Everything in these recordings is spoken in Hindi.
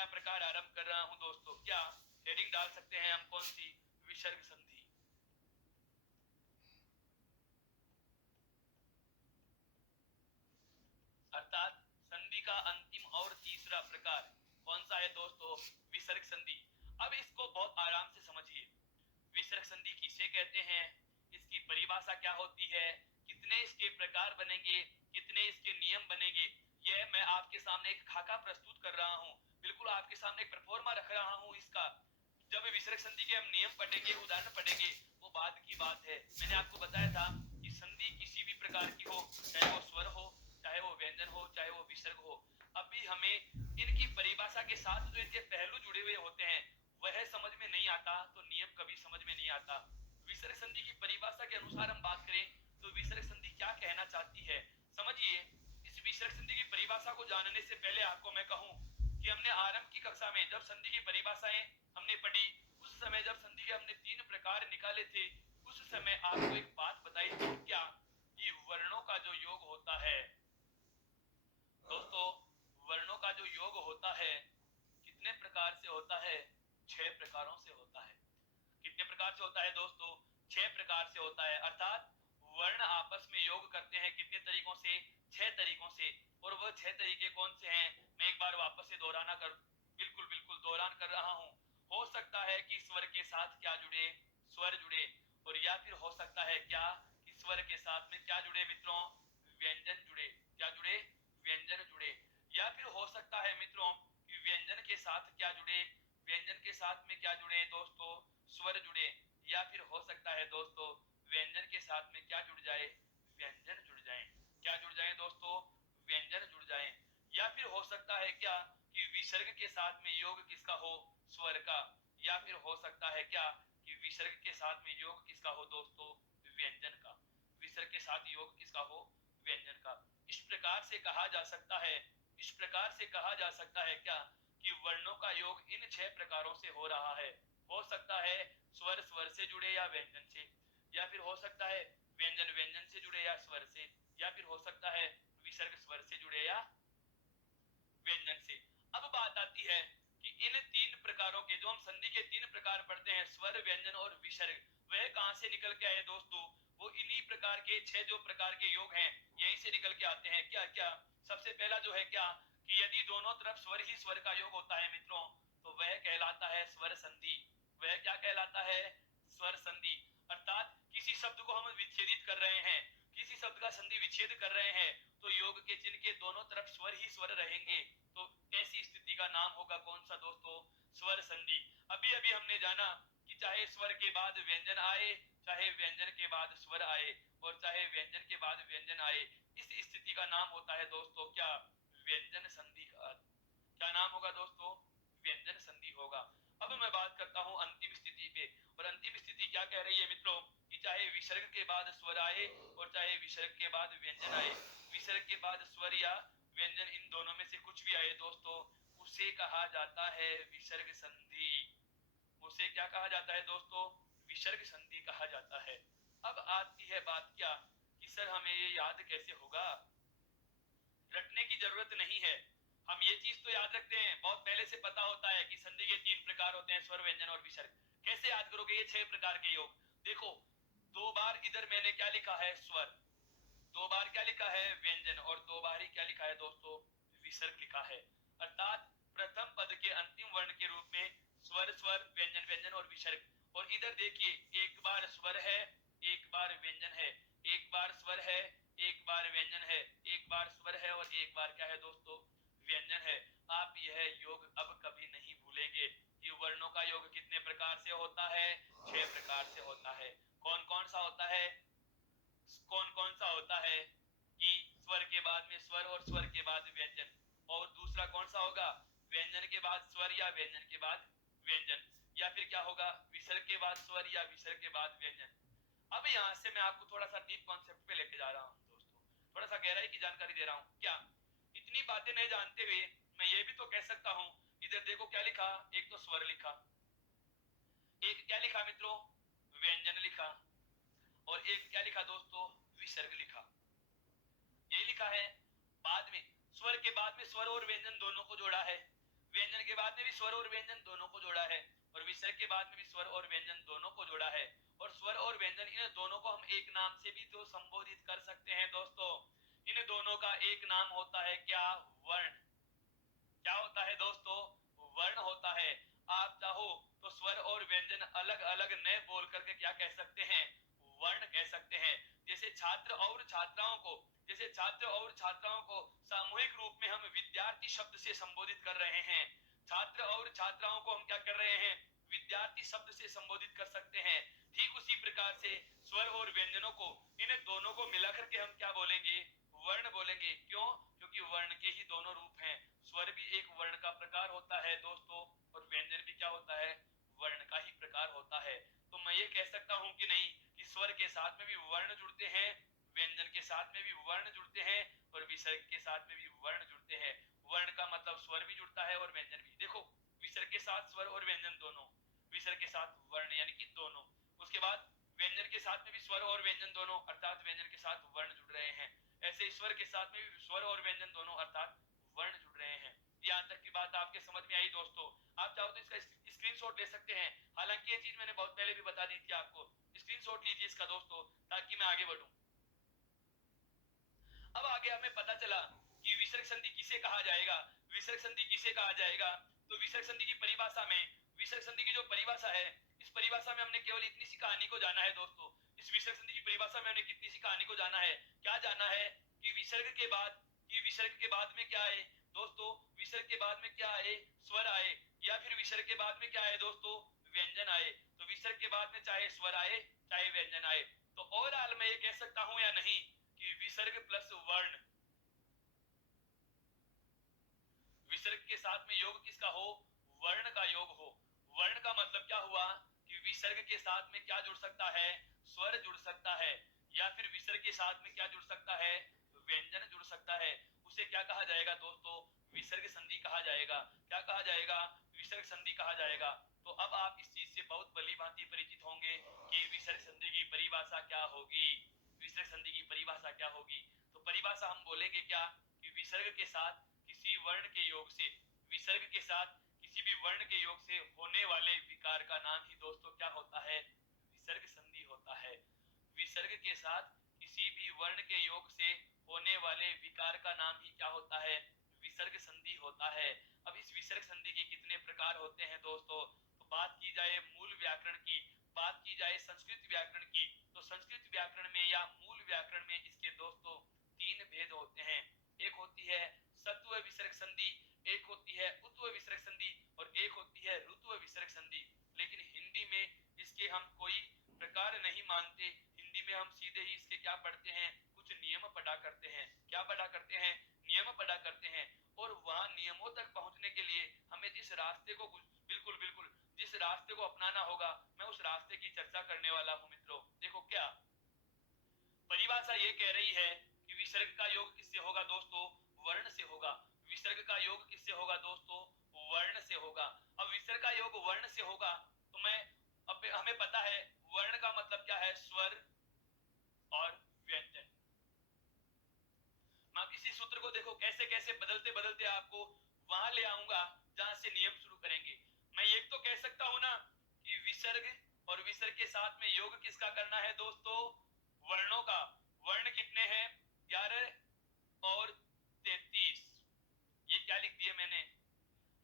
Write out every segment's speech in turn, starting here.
नया प्रकार आरंभ कर रहा हूं दोस्तों। क्या हेडिंग डाल सकते हैं हम? कौन सी? विसर्ग संधि। अर्थात संधि का अंतिम और तीसरा प्रकार कौन सा है दोस्तों? विसर्ग संधि। अब इसको बहुत आराम से समझिए। विसर्ग संधि किसे कहते हैं, इसकी परिभाषा क्या होती है, कितने इसके प्रकार बनेंगे, कितने इसके नियम बनेंगे, यह मैं आपके सामने एक खाका प्रस्तुत कर रहा हूं। बिल्कुल आपके सामने एक परफॉर्मा रख रहा हूं इसका। जब विसर्ग संधि के हम नियम पढ़ेंगे, उदाहरण पढ़ेंगे, वो बाद की बात है। मैंने आपको बताया था कि संधि किसी भी प्रकार की हो, चाहे वो स्वर हो, चाहे वो व्यंजन हो, चाहे वो विसर्ग हो, अभी हमें इनकी परिभाषा के साथ जो इनके पहलू जुड़े हुए होते हैं वह समझ में नहीं आता तो नियम कभी समझ में नहीं आता। विसर्ग संधि की परिभाषा के अनुसार हम बात करें तो विसर्ग संधि क्या कहना चाहती है, समझिए। इस विसर्ग संधि की परिभाषा को जानने से पहले आपको मैं कहूं कि हमने आरंभ की कक्षा में जब संधि की परिभाषाएं हमने पढ़ी, उस समय जब संधि के हमने 3 प्रकार निकाले थे, उस समय आपको एक बात बताई थी, क्या कि वर्णों का जो योग होता है दोस्तों, वर्णों का जो योग होता है कितने प्रकार से होता है? 6 प्रकारों से होता है। कितने प्रकार से होता है दोस्तों? 6 प्रकार से होता है। अर्थात वर्ण आपस में योग करते हैं कितने तरीकों से? 6 तरीकों से। और वह 6 तरीके कौन से हैं? मैं एक बार वापस से दोहराना कर बिल्कुल बिल्कुल दोहरान कर रहा हूं। हो सकता है कि स्वर के साथ क्या जुड़े? स्वर जुड़े। और या फिर हो सकता है क्या कि स्वर के साथ में क्या जुड़े मित्रों? व्यंजन जुड़े। क्या जुड़े? व्यंजन जुड़े। या फिर हो सकता है मित्रों कि व्यंजन के साथ क्या जुड़े? व्यंजन के साथ में क्या जुड़े दोस्तों? स्वर जुड़े। या फिर हो सकता है दोस्तों व्यंजन के साथ में क्या जुड़ जाए? व्यंजन जुड़ जाए। क्या जुड़ जाए दोस्तों? व्यंजन जुड़ जाए। या फिर हो सकता है क्या कि विसर्ग के साथ में योग किसका हो? स्वर का। या फिर हो सकता है क्या कि विसर्ग के साथ में योग किसका हो दोस्तों? व्यंजन का। विसर्ग के साथ योग किसका हो? व्यंजन का। इस प्रकार से कहा जा सकता है, इस प्रकार से कहा जा सकता है क्या कि वर्णों का योग इन 6 प्रकारों से हो रहा है। हो सकता है स्वर स्वर से जुड़े या व्यंजन से, या फिर हो सकता है व्यंजन व्यंजन से जुड़े या स्वर से, या फिर हो सकता है विसर्ग स्वर से जुड़े या व्यंजन से। अब बात आती है कि इन 3 प्रकारों के, जो हम संधि के 3 प्रकार पढ़ते हैं, स्वर व्यंजन और विसर्ग, वह कहां से निकल के आए दोस्तों? वो इन्हीं प्रकार के 6 जो प्रकार के योग हैं यहीं से निकल के आते हैं। क्या क्या? सबसे पहला जो है क्या कि यदि दोनों तरफ स्वर ही स्वर का योग होता है मित्रों, तो वह कहलाता है स्वर संधि। वह क्या कहलाता है? स्वर संधि। अर्थात किसी शब्द को हम विच्छेदित कर रहे हैं, किसी शब्द का संधि विच्छेद कर रहे हैं, तो योग के चिन्ह के दोनों तरफ स्वर ही स्वर रहेंगे, तो ऐसी स्थिति का नाम होगा कौन सा दोस्तों? स्वर संधि। अभी अभी हमने जाना कि चाहे स्वर के बाद व्यंजन आए, चाहे व्यंजन के बाद स्वर आए, और चाहे व्यंजन के बाद व्यंजन आए, इस स्थिति का नाम होता है दोस्तों क्या? व्यंजन संधि का। क्या नाम होगा दोस्तों? व्यंजन संधि होगा। अब मैं बात करता हूं अंतिम स्थिति पे, और अंतिम स्थिति क्या कह रही है मित्रों कि चाहे विसर्ग के बाद स्वर आए और चाहे विसर्ग के बाद व्यंजन आए, विसर्ग के बाद स्वर या व्यंजन, इन दोनों में से कुछ भी आए दोस्तों, उसे कहा जाता है विसर्ग संधि। उसे क्या कहा जाता है दोस्तों? विसर्ग संधि कहा जाता है। अब आती है बात क्या कि सर हमें ये याद कैसे होगा? रटने की जरूरत नहीं है, हम ये चीज तो याद रखते हैं, बहुत पहले से पता होता है कि संधि के 3 प्रकार होते हैं, स्वर व्यंजन और विसर्ग। कैसे याद करोगे ये 6 प्रकार के योग? देखो, 2 बार इधर मैंने क्या लिखा है? स्वर। 2 बार क्या लिखा है? व्यंजन। और 2 बार ही क्या लिखा है दोस्तों? विसर्ग लिखा है। अर्थात प्रथम पद के अंतिम वर्ण के रूप में स्वर स्वर, व्यंजन व्यंजन और विसर्ग। और इधर देखिए, एक बार स्वर है, एक बार व्यंजन है, एक बार स्वर है, एक बार व्यंजन है, एक बार स्वर है, और एक बार क्या है दोस्तों? व्यंजन है। आप यह योग अब कभी नहीं भूलेंगे कि वर्णों का योग कितने प्रकार से होता है? 6 प्रकार से होता है। कौन कौन सा होता है? कौन कौन सा होता है कि स्वर के बाद में स्वर और स्वर के बाद व्यंजन, और दूसरा कौन सा होगा? व्यंजन के बाद स्वर या व्यंजन के बाद व्यंजन, या फिर क्या होगा? विसर्ग के बाद स्वर या विसर्ग के बाद व्यंजन। अब यहां से मैं आपको थोड़ा सा डीप कॉन्सेप्ट पे लेके जा रहा हूं दोस्तों, थोड़ा सा गहराई की जानकारी दे रहा हूं। क्या इतनी बातें नहीं जानते हुए मैं ये भी तो कह सकता हूं, इधर देखो क्या लिखा, एक तो स्वर लिखा, एक क्या लिखा मित्रों? व्यंजन लिखा, और एक क्या लिखा दोस्तों? विसर्ग लिखा। ये लिखा है। बाद में स्वर के बाद में स्वर और व्यंजन दोनों को जोड़ा है, व्यंजन के बाद बाद में भी स्वर और व्यंजन दोनों को जोड़ा है, और विसर्ग के बाद में भी स्वर और व्यंजन दोनों को जोड़ा है, और स्वर और व्यंजन इन दोनों को हम एक नाम से भी तो संबोधित कर सकते हैं दोस्तों। इन दोनों का एक नाम होता है क्या? वर्ण। क्या होता है दोस्तों? वर्ण होता है। आप चाहो तो स्वर और व्यंजन अलग अलग न बोल करके क्या कह सकते हैं? वर्ण कह सकते हैं। जैसे छात्र और छात्राओं को, जैसे छात्र और छात्राओं को सामूहिक रूप में हम विद्यार्थी शब्द से संबोधित कर रहे हैं, छात्र और छात्राओं को हम क्या कर रहे हैं? विद्यार्थी शब्द से संबोधित कर सकते हैं। ठीक उसी प्रकार से स्वर और व्यंजनों को, इन दोनों को मिलाकर के हम क्या बोलेंगे? वर्ण बोलेंगे। क्यों? क्योंकि वर्ण के ही दोनों रूप हैं। स्वर भी एक वर्ण का प्रकार होता है दोस्तों, और व्यंजन भी क्या होता है? वर्ण का ही प्रकार होता है। तो मैं ये कह सकता हूं कि नहीं कि स्वर के साथ में भी वर्ण जुड़ते हैं, व्यंजन के साथ में भी वर्ण जुड़ते हैं, और विसर्ग के साथ में भी वर्ण जुड़ते हैं। वर्ण का मतलब स्वर भी जुड़ता है और व्यंजन भी। देखो, विसर्ग के साथ स्वर और व्यंजन दोनों, विसर्ग के साथ वर्ण यानी कि दोनों, उसके बाद व्यंजन के साथ में भी स्वर और व्यंजन दोनों, अर्थात व्यंजन के साथ वर्ण जुड़ रहे हैं। ऐसे ईश्वर के साथ में भी स्वर और व्यंजन दोनों अर्थात वर्ण जुड़ रहे हैं। यहाँ तक की बात आपके समझ में आई दोस्तों? आप चाहो तो इसका स्क्रीनशॉट ले सकते हैं। हालांकि ये चीज मैंने बहुत पहले भी बता दी थी आपको। स्क्रीनशॉट लीजिए इसका दोस्तों, ताकि मैं आगे बढ़ूं। अब आगे हमें पता चला कि विसर्ग संधि किसे कहा जाएगा। विसर्ग संधि किसे कहा जाएगा? तो विसर्ग संधि की परिभाषा में, विसर्ग संधि की जो परिभाषा है, इस परिभाषा में हमने केवल इतनी सी कहानी को जाना है दोस्तों। इस विसर्ग संधि की परिभाषा में हमने कितनी सी कहानी को जाना है? क्या जाना है? कि विसर्ग के बाद, कि विसर्ग के बाद में क्या आए दोस्तों? विसर्ग के बाद में क्या आए? स्वर आए। या फिर विसर्ग के बाद में क्या आए दोस्तों? व्यंजन आए। तो विसर्ग के बाद में चाहे स्वर आए चाहे व्यंजन आए, तो ओवरऑल मैं ये कह सकता हूं या नहीं कि विसर्ग प्लस वर्ण, विसर्ग के साथ में योग किसका हो? वर्ण का योग हो। वर्ण का मतलब क्या हुआ? कि विसर्ग के साथ में क्या जुड़ सकता है? स्वर जुड़ सकता है। या फिर विसर्ग के साथ में क्या जुड़ सकता है? व्यंजन जुड़ सकता है। उसे क्या कहा जाएगा दोस्तों? विसर्ग संधि कहा जाएगा। क्या कहा जाएगा? विसर्ग संधि कहा जाएगा। तो अब आप इस चीज से बहुत भली भांति परिचित होंगे कि विसर्ग संधि की परिभाषा क्या होगी। विसर्ग संधि की परिभाषा क्या होगी? तो परिभाषा हम बोलेंगे क्या? कि विसर्ग के साथ किसी वर्ण के योग से, विसर्ग के साथ किसी भी वर्ण के योग से होने वाले विकार का नाम ही दोस्तों क्या होता है? विसर्ग संधि होता है। विसर्ग के साथ किसी भी वर्ण के योग से होने वाले विकार का नाम ही क्या होता है? विसर्ग संधि होता है। अब इस विसर्ग संधि के कितने प्रकार होते हैं दोस्तों? तो बात की जाए मूल व्याकरण की, बात की जाए संस्कृत व्याकरण की, तो संस्कृत व्याकरण में या मूल व्याकरण में इसके दोस्तों तीन भेद होते हैं। एक होती है सत्व विसर्ग संधि, एक होती है उत्व विसर्ग संधि, और एक होती है ऋत्व विसर्ग संधि। लेकिन हिंदी में इसके हम कोई प्रकार नहीं मानते। हिंदी में हम सीधे ही इसके क्या पढ़ते हैं? कुछ नियम पढ़ा करते हैं। क्या पढ़ा करते हैं? नियम पढ़ा करते हैं। और वहां नियमों तक पहुंचने के लिए हमें जिस रास्ते को, बिल्कुल बिल्कुल जिस रास्ते को अपनाना होगा, मैं उस रास्ते की चर्चा करने वाला हूं मित्रों। देखो, क्या परिभाषा ये कह रही है कि विसर्ग का योग किससे होगा दोस्तों? वर्ण से होगा। विसर्ग का योग किससे होगा दोस्तों? वर्ण से होगा। अब विसर्ग का योग वर्ण से होगा, तो मैं, अब हमें पता है वर्ण का मतलब क्या है? स्वर और व्यंजन। मैं इसी सूत्र को देखो कैसे कैसे बदलते बदलते आपको वहां ले आऊंगा जहां से नियम शुरू करेंगे। मैं एक तो कह सकता हूं ना कि विसर्ग और विसर्ग के साथ में योग किसका करना है दोस्तों? वर्णों का। वर्ण कितने हैं? 11 और 33। ये क्या लिख दिए मैंने?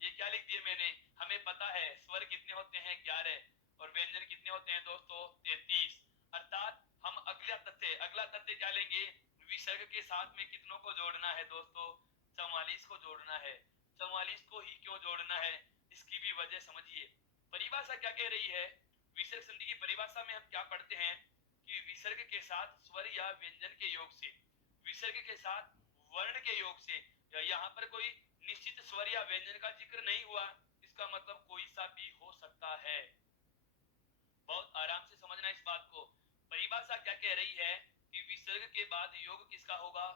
ये क्या लिख दिए मैंने? हमें पता है स्वर कितने होते हैं? 11। और व्यंजन कितने होते हैं दोस्तों? 33। अर्थात हम अगला तथ्य क्या लेंगे? विसर्ग के साथ में कितनों को जोड़ना है दोस्तों? 44 को जोड़ना है। 44 को ही क्यों जोड़ना है? इसकी भी वजह समझिए। परिभाषा क्या कह रही है? विसर्ग संधि की परिभाषा में हम क्या पढ़ते हैं कि विसर्ग के साथ स्वर या व्यंजन के योग से, विसर्ग के साथ वर्ण के योग से, यहाँ पर कोई निश्चित स्वर या व्यंजन का जिक्र नहीं हुआ, इसका मतलब कोई सा भी हो सकता है। बहुत आराम से समझना इस बात को। परिभाषा क्या कह रही है कि विसर्ग के बाद योग किसका होगा?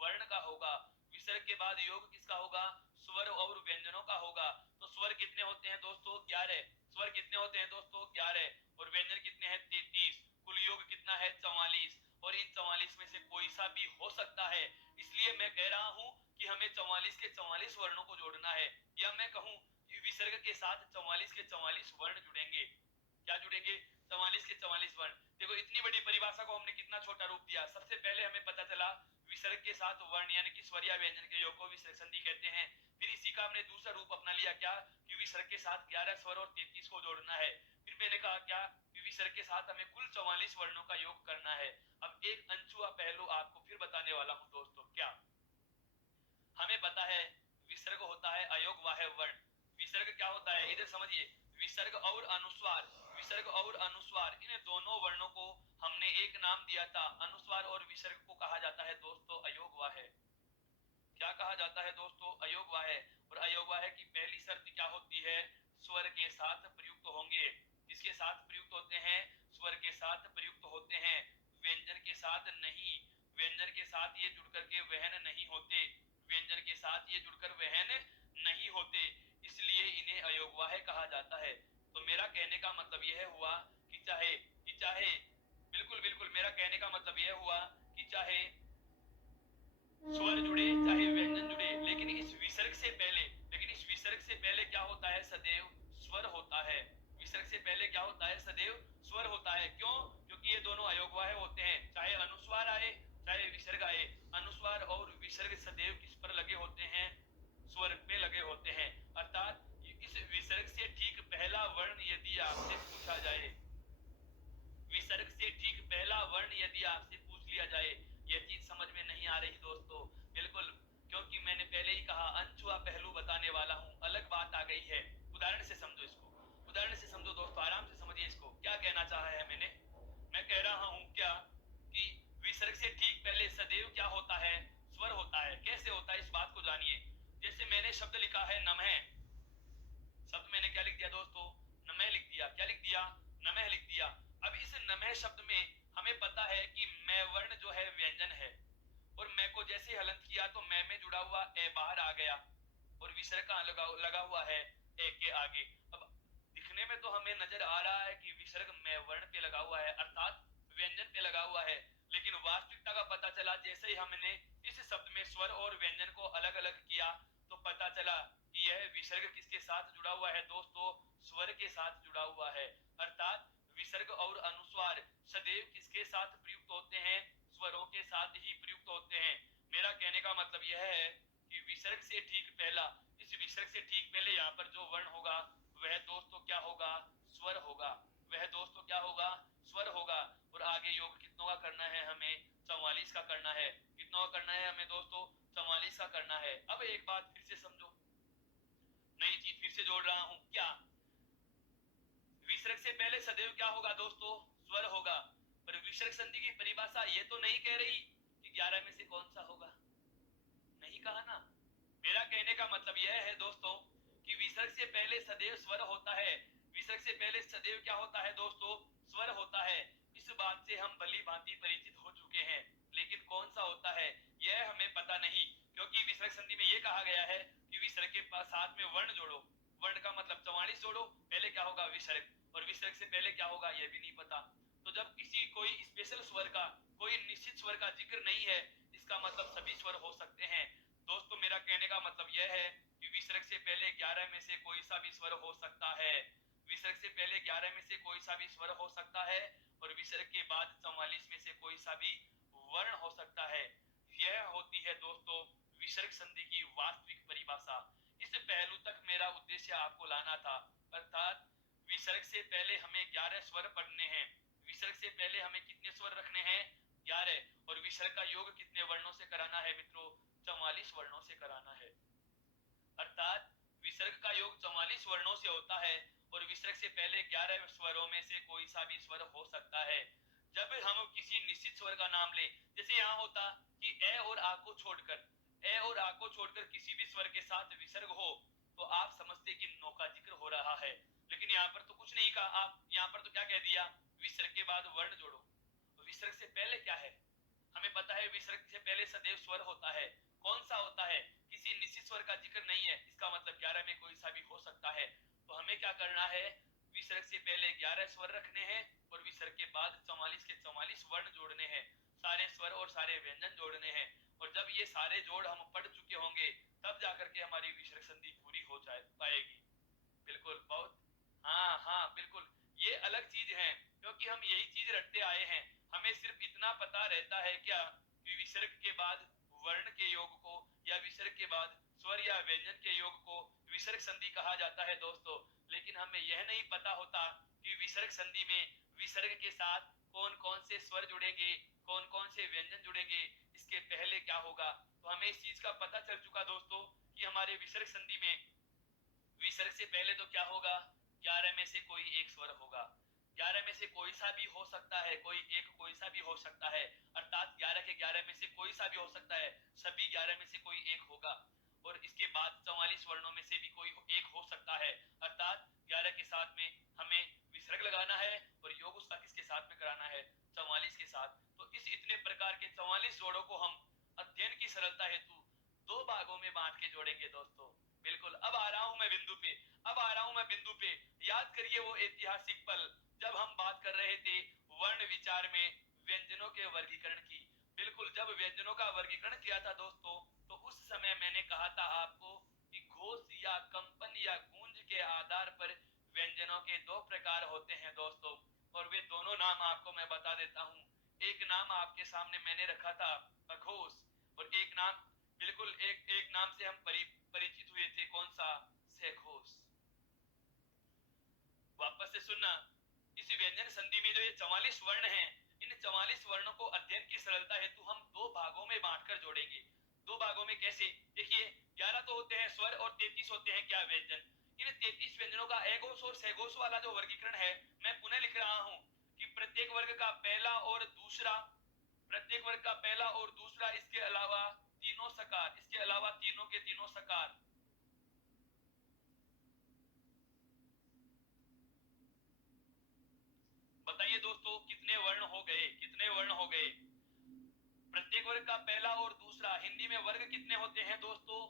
वर्ण का होगा। विसर्ग के बाद योग किसका होगा? स्वर और व्यंजनों का होगा। तो स्वर कितने होते हैं दोस्तों? 11। स्वर कितने होते हैं दोस्तों? 11। और व्यंजन कितने हैं? 33। कुल योग कितना है? 44। और इन 44 में से कोई सा भी हो सकता है। इसलिए मैं कह रहा हूं कि हमें 44 के 44 वर्णों को जोड़ना है। या मैं कहूं कि विसर्ग के साथ 44 के 44 वर्ण जुड़ेंगे। क्या जुड़ेंगे? 44 के 44 वर्ण। देखो इतनी बड़ी परिभाषा को हमने कितना छोटा रूप दिया। सबसे पहले हमें पता चला विसर्ग के साथ वर्ण यानी कि स्वर या व्यंजन के योग को विसर्ग संधि कहते हैं। फिर इसी का हमने दूसरा रूप अपना लिया, क्या कि विसर्ग के साथ 11 स्वर और 33 को जोड़ना है। फिर मैंने कहा क्या कि विसर्ग के साथ हमें कुल 44 वर्णों का योग करना है। अब एक अनछुआ पहलू आपको फिर बताने वाला हूं दोस्तों। क्या हमें पता है विसर्ग होता है अयोगवाह्य वर्ण। विसर्ग क्या होता है इधर समझिए, विसर्ग और अनुस्वार, विसर्ग और अनुस्वार इन दोनों वर्णों को हमने एक नाम दिया था। अनुस्वार और विसर्ग को कहा जाता है दोस्तों अयोगवाह्य। क्या कहा जाता है दोस्तों? अयोगवाह्य। और अयोगवाह्य की पहली शर्त क्या होती है? स्वर के साथ प्रयुक्त होंगे। किसके साथ प्रयुक्त होते हैं? स्वर के साथ प्रयुक्त होते हैं, व्यंजन के साथ नहीं। व्यंजन के साथ ये जुड़ करके वहन नहीं होते, व्यंजन के साथ ये जुड़कर वहन नहीं होते, इसलिए इन्हें अयोगवाह्य कहा जाता है। तो मेरा कहने का मतलब यह हुआ कि चाहे बिल्कुल बिल्कुल मेरा कहने का मतलब यह हुआ कि चाहे स्वर जुड़े चाहे व्यंजन जुड़े, लेकिन इस विसर्ग से पहले क्या होता है? सदैव स्वर होता है। विसर्ग से पहले क्या होता है? सदैव स्वर होता है। क्यों? क्योंकि ये दोनों अयोगवाह्य होते हैं। चाहे अनुस्वार आए चाहे विसर्ग आए, अनुस्वार और विसर्ग सदैव किस पर लगे होते हैं? स्वर पे लगे होते हैं। अर्थात इस विसर्ग से ठीक पहला वर्ण यदि आपसे पूछा जाए, विसर्ग से ठीक पहला वर्ण यदि आपसे पूछ लिया जाए, यह चीज समझ में नहीं आ रही दोस्तों? बिल्कुल, क्योंकि मैंने पहले ही कहा अनछुआ पहलू बताने वाला हूं, अलग बात आ गई है। उदाहरण से समझो इसको, उदाहरण से समझो दोस्तों, आराम से समझिए इसको। क्या कहना चाहा है मैंने? मैं कह रहा हूं क्या कि विसर्ग से ठीक पहले सदैव क्या होता है? स्वर होता है। कैसे होता है इस बात को जानिए। जैसे मैंने शब्द लिखा है नमः, शब्द मैंने क्या लिख दिया दोस्तों? नमः लिख दिया। क्या लिख दिया? नमः लिख दिया। अब इस नमः शब्द में हमें पता है कि मैं वर्ण जो है व्यंजन है, और मैं को जैसे हलंत किया तो मैं में जुड़ा हुआ ए बाहर आ गया, और विसर्ग का लगा हुआ है ए के आगे। अब दिखने में तो हमें नजर आ रहा है कि विसर्ग मैं वर्ण पे लगा हुआ है, अर्थात व्यंजन पे लगा हुआ है, लेकिन वास्तविकता का पता चला जैसे ही हमने इस शब्द में स्वर और व्यंजन को अलग अलग किया तो पता चला कि यह विसर्ग किसके साथ जुड़ा हुआ है दोस्तों? स्वर के साथ जुड़ा हुआ है। अर्थात विसर्ग और अनुस्वार सदैव किसके साथ प्रयुक्त होते हैं? स्वरों के साथ ही प्रयुक्त होते हैं। मेरा कहने का मतलब यह है कि विसर्ग से ठीक पहला, इस विसर्ग से ठीक पहले यहाँ पर जो वर्ण होगा वह दोस्तों क्या होगा? स्वर होगा। वह दोस्तों क्या होगा? स्वर होगा। और आगे योग कितनों का करना है हमें? 44 का करना है। कितनों का करना है हमें दोस्तों? 44 का करना है। अब एक बात फिर से समझो, नई चीज फिर से जोड़ रहा हूं। क्या विसर्ग से पहले सदैव क्या होगा दोस्तों? स्वर होगा। पर विसर्ग संधि की परिभाषा ये तो नहीं कह रही कि 11 में से कौन सा होगा। नहीं कहा ना। मेरा कहने का मतलब यह है दोस्तों कि विसर्ग से पहले सदैव स्वर होता है। विसर्ग से पहले सदैव क्या होता है दोस्तों? स्वर होता है। इस बात से हम भली भांति परिचित हो चुके हैं, लेकिन कौन सा होता है यह हमें पता नहीं, क्योंकि विसर्ग संधि में यह कहा गया है कि विसर्ग के साथ में वर्ण जोड़ो। वर्ण का मतलब 44 जोड़ो, पहले क्या होगा? विसर्ग। और विसर्ग से पहले क्या होगा यह भी नहीं पता। तो जब किसी कोई स्पेशल स्वर का, कोई निश्चित स्वर का जिक्र नहीं है, इसका मतलब सभी स्वर हो सकते हैं। दोस्तों मेरा कहने का मतलब यह है कि विसर्ग से पहले 11 में से कोई सा भी स्वर हो सकता है। विसर्ग से पहले 11 में से कोई सा भी स्वर हो सकता है, और विसर्ग के बाद 44 में से कोई सा भी वर्ण हो सकता है। यह होती है दोस्तों विसर्ग संधि की वास्तविक परिभाषा। इस पहलू तक मेरा उद्देश्य आपको लाना था। अर्थात विसर्ग से पहले हमें 11 स्वर पढ़ने हैं। विसर्ग से पहले हमें कितने स्वर रखने हैं? 11। और विसर्ग का योग कितने वर्णों से कराना है मित्रों? 44 वर्णों से कराना है। अर्थात विसर्ग का योग 44 वर्णों से होता है, और विसर्ग से पहले 11 स्वरों में से कोई सा भी स्वर हो सकता है। जब हम किसी निश्चित स्वर का नाम ले, जैसे यहाँ होता कि ए और आ को छोड़कर, ए और आ को छोड़कर किसी भी स्वर के साथ विसर्ग हो, तो आप समझते कि नो का जिक्र हो रहा है। लेकिन यहाँ पर तो कुछ नहीं कहा। आप यहाँ पर तो क्या कह दिया? विसर्ग के बाद वर्ण जोड़ो। विसर्ग से पहले क्या है? हमें पता है विसर्ग से पहले सदैव स्वर होता है। कौन सा होता है? किसी निश्चित स्वर का जिक्र नहीं है, इसका मतलब 11 में कोई सा भी हो सकता है। तो हमें क्या करना है? विसर्ग से पहले 11 स्वर रखने हैं, और विसर्ग के बाद 44 के 44 वर्ण जोड़ने हैं। सारे स्वर और सारे व्यंजन जोड़ने हैं। और जब ये सारे जोड़ हम पढ़ चुके होंगे, तब जाकर के हमारी विसर्ग संधि पूरी हो जाए पाएगी। क्योंकि हम यही चीज रटते आए हैं। हमें सिर्फ इतना पता रहता है क्या कि विसर्ग के बाद वर्ण के योग को या विसर्ग के बाद स्वर या व्यंजन के योग को विसर्ग संधि कहा जाता है दोस्तों। लेकिन हमें यह नहीं पता होता कि विसर्ग संधि में विसर्ग के साथ कौन कौन से स्वर जुड़ेंगे, कौन कौन से व्यंजन जुड़ेंगे, इसके पहले क्या होगा। तो हमें इस चीज का पता चल चुका दोस्तों कि हमारे विसर्ग संधि में विसर्ग से पहले तो क्या होगा, 11 में से कोई एक स्वर होगा। 11 में से कोई सा भी हो सकता है, कोई सा भी हो सकता है, अर्थात 11 के 11 में से कोई सा भी हो सकता है, सभी 11 में से कोई एक होगा। और इसके बाद 44 वर्णों में से भी कोई एक हो सकता है, अर्थात 11 के साथ में हमें विसर्ग लगाना है और योग उसका किसके साथ में कराना है, 44 के साथ। तो इस इतने प्रकार के 44 जोड़ों को हम अध्ययन की सरलता हेतु दो भागों में बांट के जोड़ेंगे दोस्तों। बिल्कुल, अब आ रहा हूं मैं बिंदु पे, अब आ रहा हूं मैं बिंदु पे। याद करिए वो ऐतिहासिक पल जब हम बात कर रहे थे वर्ण विचार में व्यंजनों के वर्गीकरण की। बिल्कुल, जब व्यंजनों का वर्गीकरण किया था दोस्तों, तो उस समय मैंने कहा था आपको कि घोष या कंपन या गूंज के आधार पर व्यंजनों के दो प्रकार होते हैं दोस्तों। और वे दोनों नाम आपको मैं बता देता हूं। एक नाम आपके सामने मैंने रखा था अघोष, और एक नाम बिल्कुल एक नाम से हम परिचित हुए थे, कौन सा, सघोष। वापस से सुनना, इस व्यंजन संधि में जो ये 44 वर्ण हैं, इन 44 वर्णों को अध्ययन की सरलता हेतु हम दो भागों में बांटकर जोड़ेंगे। दो भागों में कैसे, देखिए 11 तो होते हैं स्वर और 33 होते हैं क्या, व्यंजन। इन 33 व्यंजनों का अघोष और सघोष वाला जो वर्गीकरण है, मैं पुनः लिख रहा हूं कि प्रत्येक वर्ग का पहला और दूसरा, प्रत्येक वर्ग का पहला और दूसरा, इसके अलावा तीनों सकार, इसके अलावा तीनों के तीनों सकार। बताइए दोस्तों कितने वर्ण हो गए, कितने वर्ण हो गए। प्रत्येक वर्ग का पहला और दूसरा, हिंदी में वर्ग कितने होते हैं दोस्तों,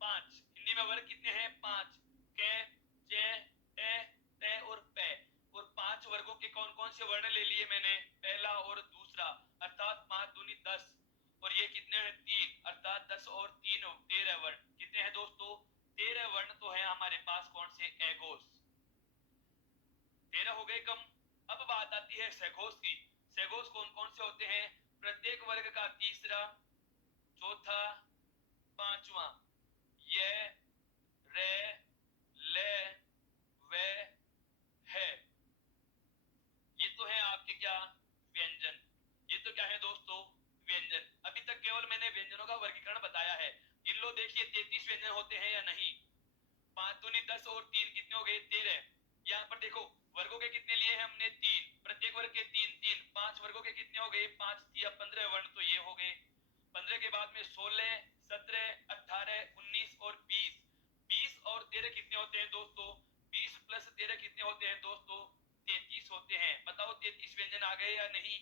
5। हिंदी में वर्ग कितने हैं, 5। क, च, ट, ट और प। और 5 वर्गों के कौन कौन से वर्ण ले लिए मैंने, पहला और दूसरा, अर्थात 5 दूनी 10। और ये कितने हैं, 3, अर्थात 10 और 3 13 वर्ण। कितने हैं दोस्तों, 13 वर्ण तो है हमारे पास, कौन से, अघोष। 13 हो गए कम। अब बात आती है सघोष की। सघोष कौन कौन से होते हैं, प्रत्येक वर्ग का तीसरा, चौथा, पांचवा, य, रे, ले, वे, है। ये तो है आपके क्या, व्यंजन। ये तो क्या है दोस्तों, व्यंजन। अभी तक केवल मैंने व्यंजनों का वर्गीकरण बताया है। गिन लो, देखिए 33 व्यंजन होते हैं या नहीं। 5 दूनी 10 और 3 कितने हो गए, 13। यहाँ पर देखो वर्गों के कितने लिए हैं हमने, 3। प्रत्येक वर्ग के 3 3, 5 वर्गों के कितने हो गए, 5 या 15 वर्ण तो ये हो गए। 15 के बाद में 16, 17, 18, 19 और 20। 20 और 13 कितने होते हैं दोस्तों, 20 प्लस 13 कितने होते हैं दोस्तों, 33 होते हैं। बताओ 33 व्यंजन आ गए या नहीं,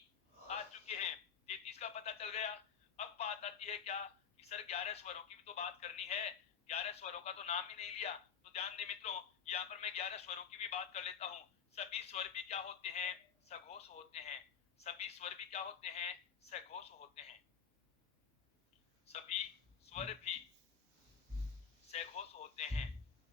आ चुके हैं। 33 का पता चल गया। अब बात आती है क्या कि सर 11 स्वरों की भी तो बात करनी है, 11 स्वरों का तो नाम ही नहीं लिया। तो ध्यान दे मित्रों, यहाँ पर मैं 11 स्वरों की भी बात कर लेता हूँ। सभी स्वर भी क्या होते हैं, सघोष होते हैं। सभी स्वर भी क्या होते हैं, सघोष होते हैं। सभी स्वर भी सघोष होते हैं।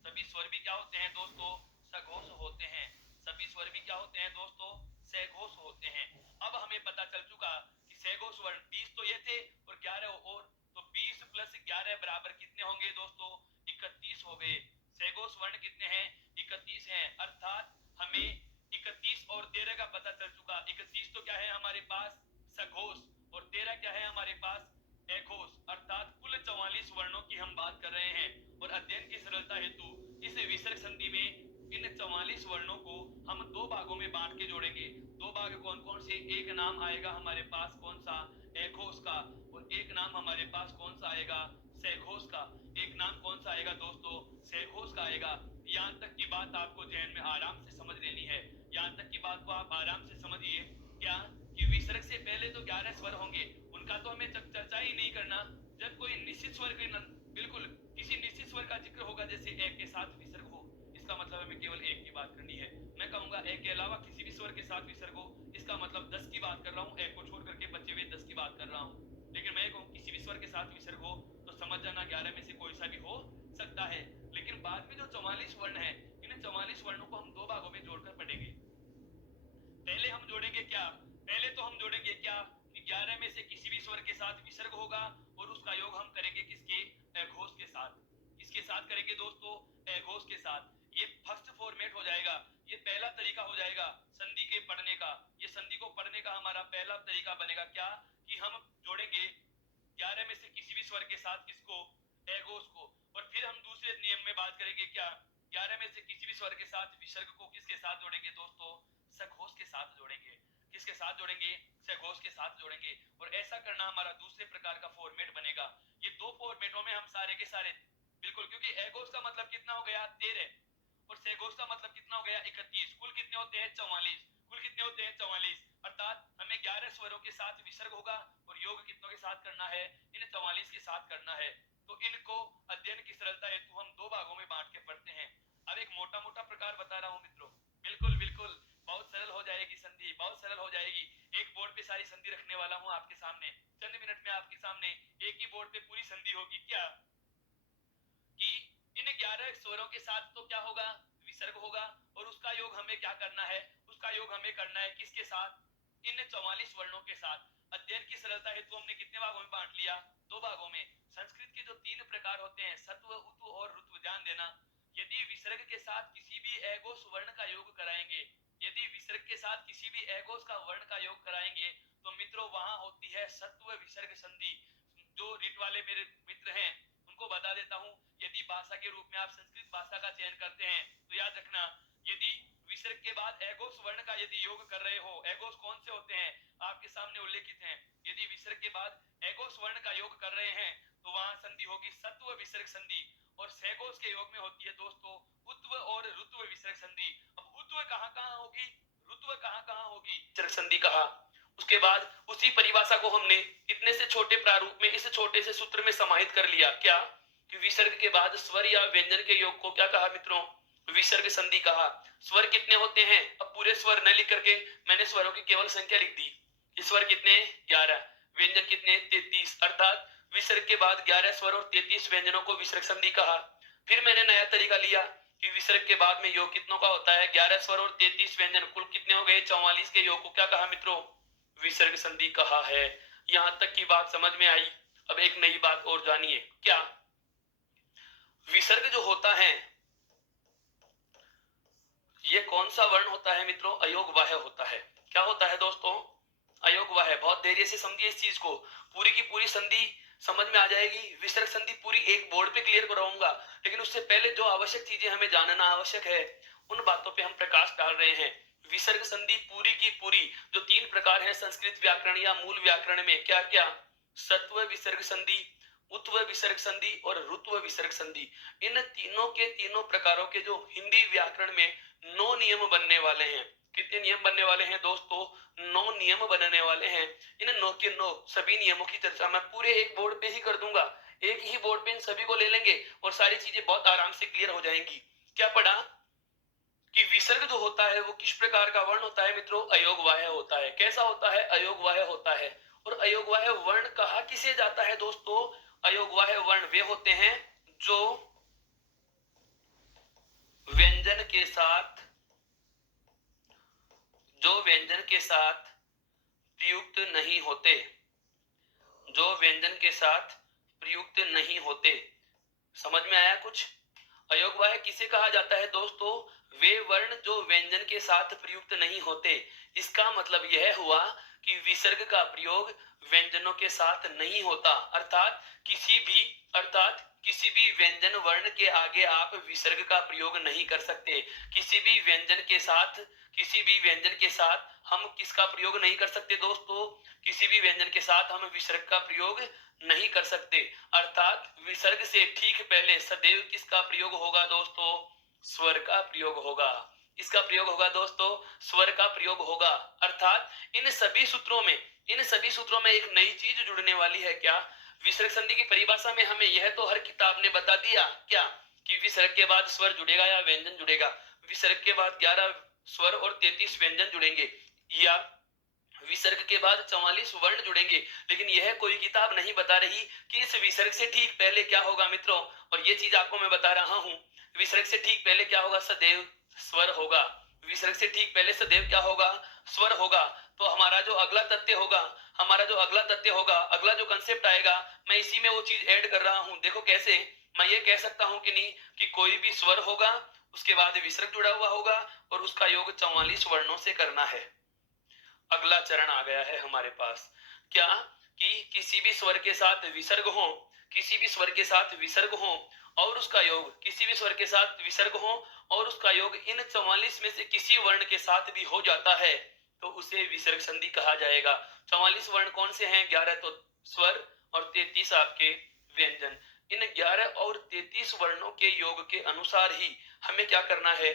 सभी स्वर भी क्या होते हैं दोस्तों, सघोष होते हैं। सभी स्वर भी क्या होते हैं दोस्तों, सघोष होते हैं। अब हमें पता चल चुका कि सघोष वर्ण 20 तो ये थे और 11 और, तो 20 प्लस 11 बराबर कितने होंगे दोस्तों, 31 हो गए। सघोष वर्ण कितने हैं, 31 हैं। अर्थात हमें 31 और 13 का पता चल चुका। 31 तो क्या है हमारे पास, सघोष, और 13 क्या है हमारे पास, अघोष। अर्थात कुल 44 वर्णों की हम बात कर रहे हैं। और अध्ययन की सरलता हेतु इस विसर्ग संधि में इन 44 वर्णों को हम दो भागों में बांट के जोड़ेंगे। दो भाग कौन कौन से, एक नाम आएगा हमारे पास कौन सा, अघोष का, और एक नाम हमारे पास कौन सा आएगा, सघोष का। एक नाम कौन सा आएगा दोस्तों, सघोष का आएगा। यहाँ तक की बात आपको ध्यान में आराम से समझ लेनी है। यहाँ तक की बात को आप आराम से समझिए, क्या कि विसर्ग से पहले तो 11 स्वर होंगे, उनका तो हमें चर्चा ही नहीं करना। जब कोई निश्चित स्वर के बिल्कुल किसी निश्चित स्वर का जिक्र होगा, जैसे एक के साथ विसर्ग हो, इसका मतलब हमें केवल एक की बात करनी है। मैं कहूंगा एक के अलावा किसी भी स्वर के साथ विसर्ग हो, इसका मतलब 10 की बात कर रहा हूँ, एक को छोड़ करके बचे हुए 10 की बात कर रहा हूँ। लेकिन मैं कहूँ किसी भी स्वर के साथ विसर्ग हो तो समझ जाना 11 में से कोई सा भी हो सकता है। लेकिन बाद में जो 44 वर्ण है, इन 44 वर्णों को हम दो भागों में जोड़कर पढ़ेंगे। पहले हम जोड़ेंगे क्या, पहले तो हम जोड़ेंगे क्या कि 11 में से किसी भी स्वर के साथ विसर्ग होगा और उसका योग हम करेंगे किसके, घोष के साथ। किसके साथ करेंगे दोस्तों, घोष के साथ। ये फर्स्ट फॉर्मेट हो जाएगा, ये पहला तरीका हो जाएगा संधि के पढ़ने का। ये संधि को पढ़ने का हमारा पहला तरीका बनेगा क्या, कि हम जोड़ेंगे 11 में से किसी भी स्वर के साथ किसको, एगोस को। और फिर हम दूसरे नियम में बात करेंगे क्या, 11 में से किसी भी स्वर के साथ विसर्ग को किसके साथ जोड़ेंगे दोस्तों, सघोष के साथ जोड़ेंगे। किसके साथ जोड़ेंगे, सघोष के साथ जोड़ेंगे। और ऐसा करना हमारा दूसरे प्रकार का फॉर्मेट बनेगा। ये दो फॉर्मेटों में हम सारे के सारे बिल्कुल, क्योंकि एगोस का मतलब कितना हो गया 13 और सेगोस का मतलब कितना हो गया 31, कुल कितने होते हैं 44, कुल कितने होते हैं 44। अर्थात हमें 11 स्वरों के साथ विसर्ग होगा और योग कितनों के साथ करना है, इन 44 के साथ करना है। तो इनको अध्ययन की सरलता हेतु हम दो भागों में बांट के पढ़ते हैं। अब एक मोटा मोटा प्रकार बता रहा हूं मित्रों, बिल्कुल बिल्कुल बहुत सरल हो जाएगी संधि, बहुत सरल हो जाएगी। एक बोर्ड पे सारी संधि रखने वाला हूं आपके सामने, चंद मिनट में आपके सामने एक ही बोर्ड पे पूरी संधि होगी। क्या कि इन 11 स्वरों के साथ तो क्या होगा, विसर्ग होगा और उसका योग हमें क्या करना है, उसका योग हमें करना है किसके साथ, इन 44 वर्णों के साथ। अध्ययन की सरलता हेतु हमने कितने भागों में बांट लिया, दो भागों में। संस्कृत के जो तीन प्रकार होते हैं, सत्व, उतु और ऋतु, ध्यान देना। यदि विसर्ग के साथ किसी भी एगोस वर्ण का योग कराएंगे, यदि विसर्ग के साथ किसी भी एगोस का वर्ण का योग कराएंगे तो मित्रों वहां होती है सत्व विसर्ग संधि। जो रीट वाले मेरे मित्र हैं उनको बता देता हूं, यदि भाषा के रूप में आप संस्कृत भाषा का चयन करते हैं तो याद रखना, यदि विसर्ग के बाद एगोस वर्ण का यदि योग कर रहे हो, एगोस कौन से होते हैं आपके सामने उल्लेखित हैं, यदि विसर्ग के बाद एगोस वर्ण का योग कर रहे हैं तो वहां संधि होगी सत्व विसर्ग संधि। और सेगोस के योग में होती है दोस्तों उत्व और ऋत्व विसर्ग संधि। अब उत्व कहां होगी, ऋत्व कहां होगी, विसर्ग संधि कहा। उसके बाद उसी परिभाषा को हमने इतने से छोटे प्रारूप में इस छोटे से सूत्र में समाहित कर लिया, क्या कि विसर्ग के बाद स्वर या व्यंजन के योग को क्या कहा मित्रों, विसर्ग संधि कहा। स्वर कितने होते हैं, अब पूरे स्वर न लिख करके मैंने स्वरों की केवल संख्या लिख दी। स्वर कितने 11, व्यंजन कितने 33, अर्थात विसर्ग के बाद 11 स्वर और 33 व्यंजनों को विसर्ग संधि कहा। फिर मैंने नया तरीका लिया कि विसर्ग के बाद में योग कितनों का होता है, 11 स्वर और 33 व्यंजन, कुल कितने हो गए 44 के योग को क्या कहा मित्रों, विसर्ग संधि कहा है। यहां तक की बात समझ में आई। अब एक नई बात और जानिए, क्या विसर्ग जो होता है ये कौन सा वर्ण होता है मित्रों, अयोगवाह्य होता है। क्या होता है दोस्तों, अयोगवाह्य। बहुत धैर्य से समझिए इस चीज को, पूरी की पूरी संधि समझ में आ जाएगी। विसर्ग संधि पूरी एक बोर्ड पे क्लियर कराऊंगा, लेकिन उससे पहले जो आवश्यक चीजें हमें जानना आवश्यक है उन बातों पे हम प्रकाश डाल रहे हैं। विसर्ग संधि पूरी की पूरी जो तीन प्रकार है संस्कृत व्याकरण या मूल व्याकरण में, क्या क्या, सत्व विसर्ग संधि, उत्व विसर्ग संधि और ऋत्व विसर्ग संधि। इन तीनों के तीनों प्रकारों के जो हिंदी व्याकरण में 9 नियम बनने वाले हैं। कितने नियम बनने वाले हैं दोस्तों, 9 नियम बनने वाले हैं। इन 9 के 9 सभी नियमों की चर्चा मैं पूरे एक बोर्ड पे ही कर दूंगा, एक ही बोर्ड पे इन सभी को ले लेंगे और सारी चीजें बहुत आराम से क्लियर हो जाएंगी। क्या पढ़ा कि विसर्ग जो होता है वो किस प्रकार का वर्ण होता है मित्रों, अयोगवाह्य होता है। कैसा होता है, अयोगवाह्य होता है। और अयोगवाह्य वर्ण कहा किसे जाता है दोस्तों, अयोगवाह्य वर्ण वे होते हैं जो व्यंजन के साथ प्रयुक्त नहीं होते, जो व्यंजन के साथ प्रयुक्त नहीं होते। समझ में आया कुछ, अयोगवाह्य किसे कहा जाता है दोस्तों, वे वर्ण जो व्यंजन के साथ प्रयुक्त नहीं होते। इसका मतलब यह हुआ कि विसर्ग का प्रयोग व्यंजनों के साथ नहीं होता, अर्थात किसी भी व्यंजन वर्ण के आगे आप विसर्ग का प्रयोग नहीं कर सकते। किसी भी व्यंजन के साथ हम किसका प्रयोग नहीं कर सकते दोस्तों, किसी भी व्यंजन के साथ हम विसर्ग का प्रयोग नहीं कर सकते। अर्थात विसर्ग से ठीक पहले सदैव किसका प्रयोग होगा दोस्तों, स्वर का प्रयोग होगा। इसका प्रयोग होगा दोस्तों, स्वर का प्रयोग होगा। अर्थात इन सभी सूत्रों में एक नई चीज जुड़ने वाली है, क्या, विसर्ग संधि की परिभाषा में हमें यह तो हर किताब ने बता दिया, क्या कि विसर्ग के बाद स्वर जुड़ेगा या व्यंजन जुड़ेगा। विसर्ग के बाद 11 स्वर और 33 व्यंजन जुड़ेंगे या विसर्ग के बाद 44 वर्ण जुड़ेंगे, लेकिन यह कोई किताब नहीं बता रही कि इस विसर्ग से ठीक पहले क्या होगा मित्रों। और ये चीज आपको मैं बता रहा हूं, विसर्ग से ठीक पहले क्या होगा, सदैव स्वर होगा। विसर्ग से ठीक पहले सदैव क्या होगा, स्वर होगा तो हमारा जो अगला तथ्य होगा, अगला जो कंसेप्ट आएगा, मैं इसी में वो चीज ऐड कर रहा हूं। देखो कैसे, मैं ये कह सकता हूं कि नहीं कि कोई भी स्वर होगा उसके बाद विसर्ग जुड़ा हुआ होगा और उसका योग 44 वर्णों से करना है। अगला चरण आ गया है हमारे पास, क्या कि किसी भी स्वर के साथ विसर्ग हो, किसी भी स्वर के साथ विसर्ग हो और उसका योग, किसी भी स्वर के साथ विसर्ग हो और उसका योग इन 44 में से किसी वर्ण के साथ भी हो जाता है तो उसे विसर्ग संधि कहा जाएगा। 44 वर्ण कौन से हैं? 11 तो स्वर और 33 आपके व्यंजन। इन 11 और 33 वर्णों के योग के अनुसार ही हमें क्या करना है,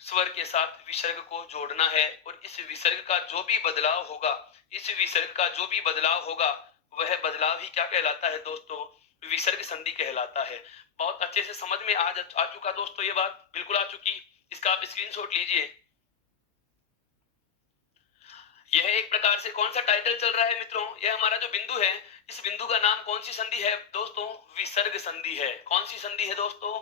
स्वर के साथ विसर्ग को जोड़ना है। और इस विसर्ग का जो भी बदलाव होगा, इस विसर्ग का जो भी बदलाव होगा वह बदलाव ही क्या कहलाता है दोस्तों? विसर्ग संधि कहलाता है। बहुत अच्छे से समझ में आ चुका दोस्तों, ये बात बिल्कुल आ चुकी। इसका आप स्क्रीनशॉट लीजिए। यह एक प्रकार से कौन सा टाइटल चल रहा है मित्रों? यह हमारा जो बिंदु है, इस बिंदु का नाम कौन सी संधि है दोस्तों? विसर्ग संधि है। कौन सी संधि है दोस्तों?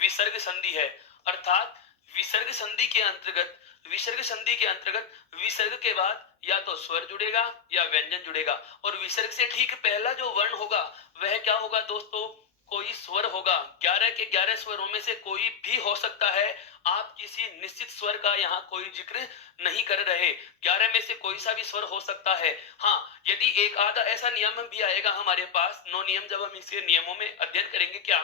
विसर्ग संधि है। अर्थात विसर्ग संधि के अंतर्गत, विसर्ग संधि के अंतर्गत विसर्ग के बाद या तो स्वर जुड़ेगा या व्यंजन जुड़ेगा और विसर्ग से ठीक पहला जो वर्ण होगा वह क्या होगा दोस्तों? कोई स्वर होगा। 11 के 11 स्वरों में से कोई भी हो सकता है। आप किसी निश्चित स्वर का यहाँ कोई जिक्र नहीं कर रहे, 11 में से कोई सा भी स्वर हो सकता है। हाँ, यदि एक आधा ऐसा नियम भी आएगा हमारे पास, 9 नियम, जब हम इसके नियमों में अध्ययन करेंगे, क्या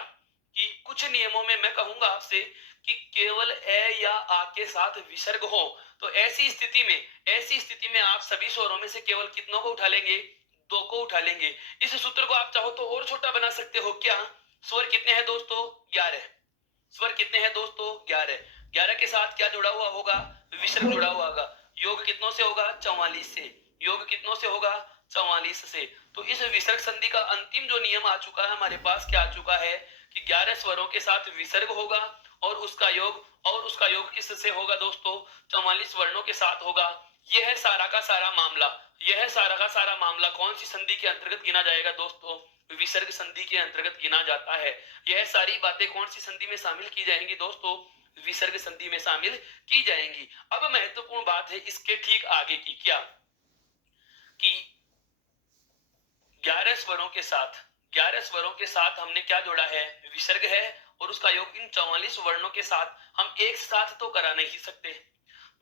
कि कुछ नियमों में मैं कहूंगा आपसे कि केवल ए या आ के साथ विसर्ग हो, तो ऐसी स्थिति में आप सभी स्वरों में से केवल कितनों को उठा लेंगे? 2 को उठा लेंगे। इस सूत्र को आप चाहो तो और छोटा बना सकते हो। क्या स्वर कितने हैं दोस्तों? 11। स्वर कितने हैं दोस्तों? 11। 11 के साथ क्या जुड़ा हुआ होगा? विसर्ग जुड़ा हुआ होगा। योग कितनों से होगा? 44 से। योग कितनों से होगा? 44 से। तो इस विसर्ग संधि का अंतिम जो नियम आ चुका है हमारे पास, क्या आ चुका है कि 11 स्वरों के साथ विसर्ग होगा और उसका योग किससे होगा दोस्तों? 44 वर्णों के साथ होगा। यह सारा का सारा मामला कौन सी संधि के अंतर्गत गिना जाएगा दोस्तों? विसर्ग संधि के अंतर्गत गिना जाता है। यह सारी बातें कौन सी संधि में शामिल की जाएंगी दोस्तों? विसर्ग संधि में शामिल की जाएंगी। अब महत्वपूर्ण बात है इसके ठीक आगे की, क्या कि 11 स्वरों के साथ हमने क्या जोड़ा है? विसर्ग है और उसका योग इन 44 वर्णों के साथ हम एक साथ तो करा नहीं सकते,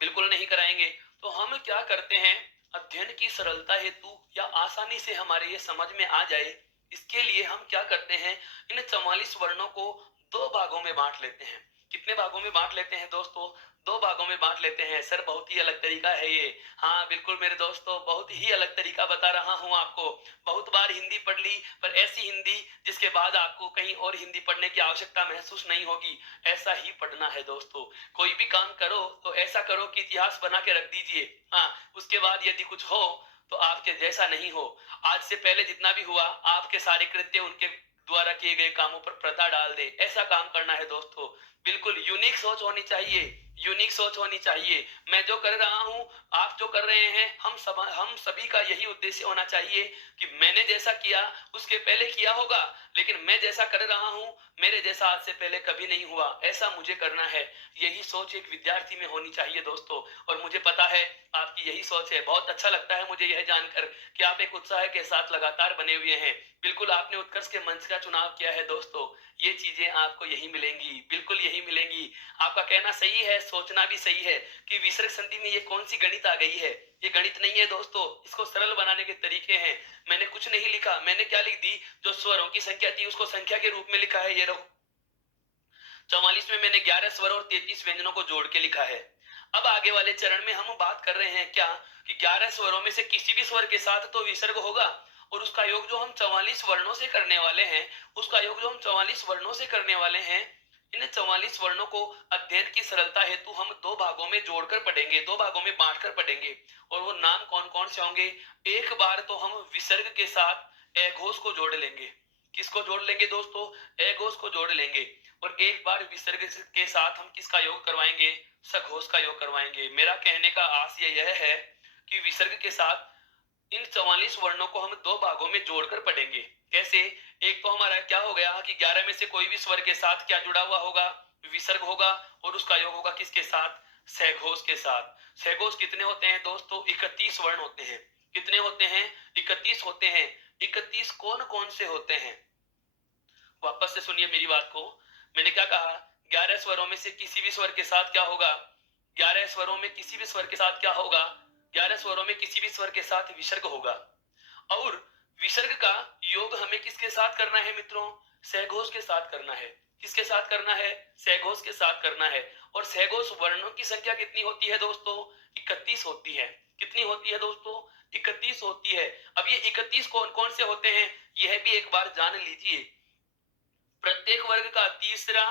बिल्कुल नहीं कराएंगे। तो हम क्या करते हैं, अध्ययन की सरलता हेतु या आसानी से हमारे ये समझ में आ जाए, इसके लिए हम क्या करते हैं, इन 44 वर्णों को 2 भागों में बांट लेते हैं। कितने भागों में बांट लेते हैं दोस्तों? 2 भागों में बांट लेते हैं। सर बहुत ही अलग तरीका है ये। हाँ बिल्कुल मेरे दोस्तों, बहुत ही अलग तरीका बता रहा हूँ आपको। बहुत बार हिंदी पढ़ ली, पर ऐसी हिंदी जिसके बाद आपको कहीं और हिंदी पढ़ने की आवश्यकता महसूस नहीं होगी, ऐसा ही पढ़ना है दोस्तों। कोई भी काम करो तो ऐसा करो कि इतिहास बना के रख दीजिए। हाँ, उसके बाद यदि कुछ हो तो आपके जैसा नहीं हो। आज से पहले जितना भी हुआ, आपके सारे कृत्य उनके द्वारा किए गए कामों पर पर्दा डाल दे, ऐसा काम करना है दोस्तों। बिल्कुल यूनिक सोच होनी चाहिए, यूनिक सोच होनी चाहिए। मैं जो कर रहा हूं, आप जो कर रहे हैं, हम सभी का यही उद्देश्य होना चाहिए कि मैंने जैसा किया उसके पहले किया होगा, लेकिन मैं जैसा कर रहा हूं मेरे जैसा आज से पहले कभी नहीं हुआ, ऐसा मुझे करना है। यही सोच एक विद्यार्थी में होनी चाहिए दोस्तों। और मुझे पता है आपकी यही सोच है। बहुत अच्छा लगता है मुझे यह जानकर कि आप एक उत्साह के साथ लगातार बने हुए हैं। बिल्कुल आपने उत्कर्ष के मंच का चुनाव किया है दोस्तों। ये चीजें आपको यही मिलेंगी, बिल्कुल यही मिलेंगी। आपका कहना सही है, सोचना भी सही है कि विसर्ग संधि में ये कौन सी गणित आ गई है। ये गणित नहीं है दोस्तों, इसको सरल बनाने के तरीके हैं। मैंने कुछ नहीं लिखा, मैंने क्या लिख दी, जो स्वरों की संख्या थी उसको संख्या के रूप में लिखा है। ये रहो 44 में मैंने 11 स्वर और 33 व्यंजनों को जोड़ के लिखा है। अब आगे वाले चरण में हम बात कर रहे हैं क्या कि 11 स्वरों में से किसी भी स्वर के साथ तो विसर्ग होगा और उसका योग जो हम 44 वर्णों से करने वाले हैं, इन 44 वर्णों को अध्ययन की सरलता हेतु हम 2 भागों में जोड़कर पढ़ेंगे, 2 भागों में बांटकर पढ़ेंगे। और वो नाम कौन कौन से होंगे? एक बार तो हम विसर्ग के साथ एघोष को जोड़ लेंगे। किसको जोड़ लेंगे दोस्तों? एघोष को जोड़ लेंगे। और एक बार विसर्ग के साथ हम किसका योग करवाएंगे? सघोष का योग करवाएंगे। मेरा कहने का आशय यह है कि विसर्ग के साथ इन 44 वर्णों को हम 2 भागों में जोड़कर पढ़ेंगे। कैसे? एक तो हमारा क्या हो गया कि 11 में से कोई भी स्वर के साथ क्या जुड़ा हुआ होगा? विसर्ग होगा और उसका योग होगा किसके साथ? सहघोष के साथ। सहघोष कितने होते हैं दोस्तों? 31 वर्ण होते हैं। कितने होते हैं? 31 होते हैं। 31 कौन कौन से होते हैं? वापस से सुनिए मेरी बात को। मैंने क्या कहा? 11 स्वरों में से किसी भी स्वर के साथ क्या होगा? 11 स्वरों में किसी भी स्वर के साथ क्या होगा? 11 स्वरों में किसी भी स्वर के साथ विसर्ग होगा। और विसर्ग का योग हमें किसके साथ करना है मित्रों? सहघोष के साथ करना है। किसके साथ करना है? सहघोष के साथ करना है। और सहघोष वर्णों की संख्या कितनी होती है दोस्तों? 31 होती है। कितनी होती है दोस्तों? 31 होती है। अब ये 31 कौन कौन से होते हैं यह भी एक बार जान लीजिए। प्रत्येक वर्ग का तीसरा,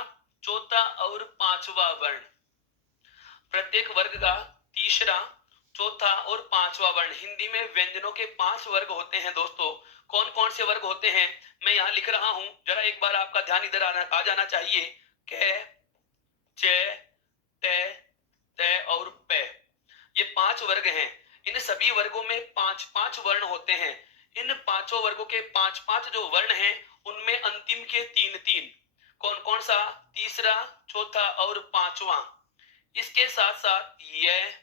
चौथा और पांचवा वर्ण, प्रत्येक वर्ग का तीसरा, चौथा और पांचवा वर्ण। हिंदी में व्यंजनों के 5 वर्ग होते हैं दोस्तों। कौन कौन से वर्ग होते हैं मैं यहां लिख रहा हूं, जरा एक बार आपका ध्यान इधर आ जाना चाहिए। क, च, त, त और प, ये 5 वर्ग हैं। इन सभी वर्गों में 5-5 वर्ण होते हैं। इन पांचों वर्गों के 5-5 जो वर्ण हैं उनमें अंतिम के 3-3। कौन कौन सा? तीसरा, चौथा और पांचवा। इसके साथ साथ य,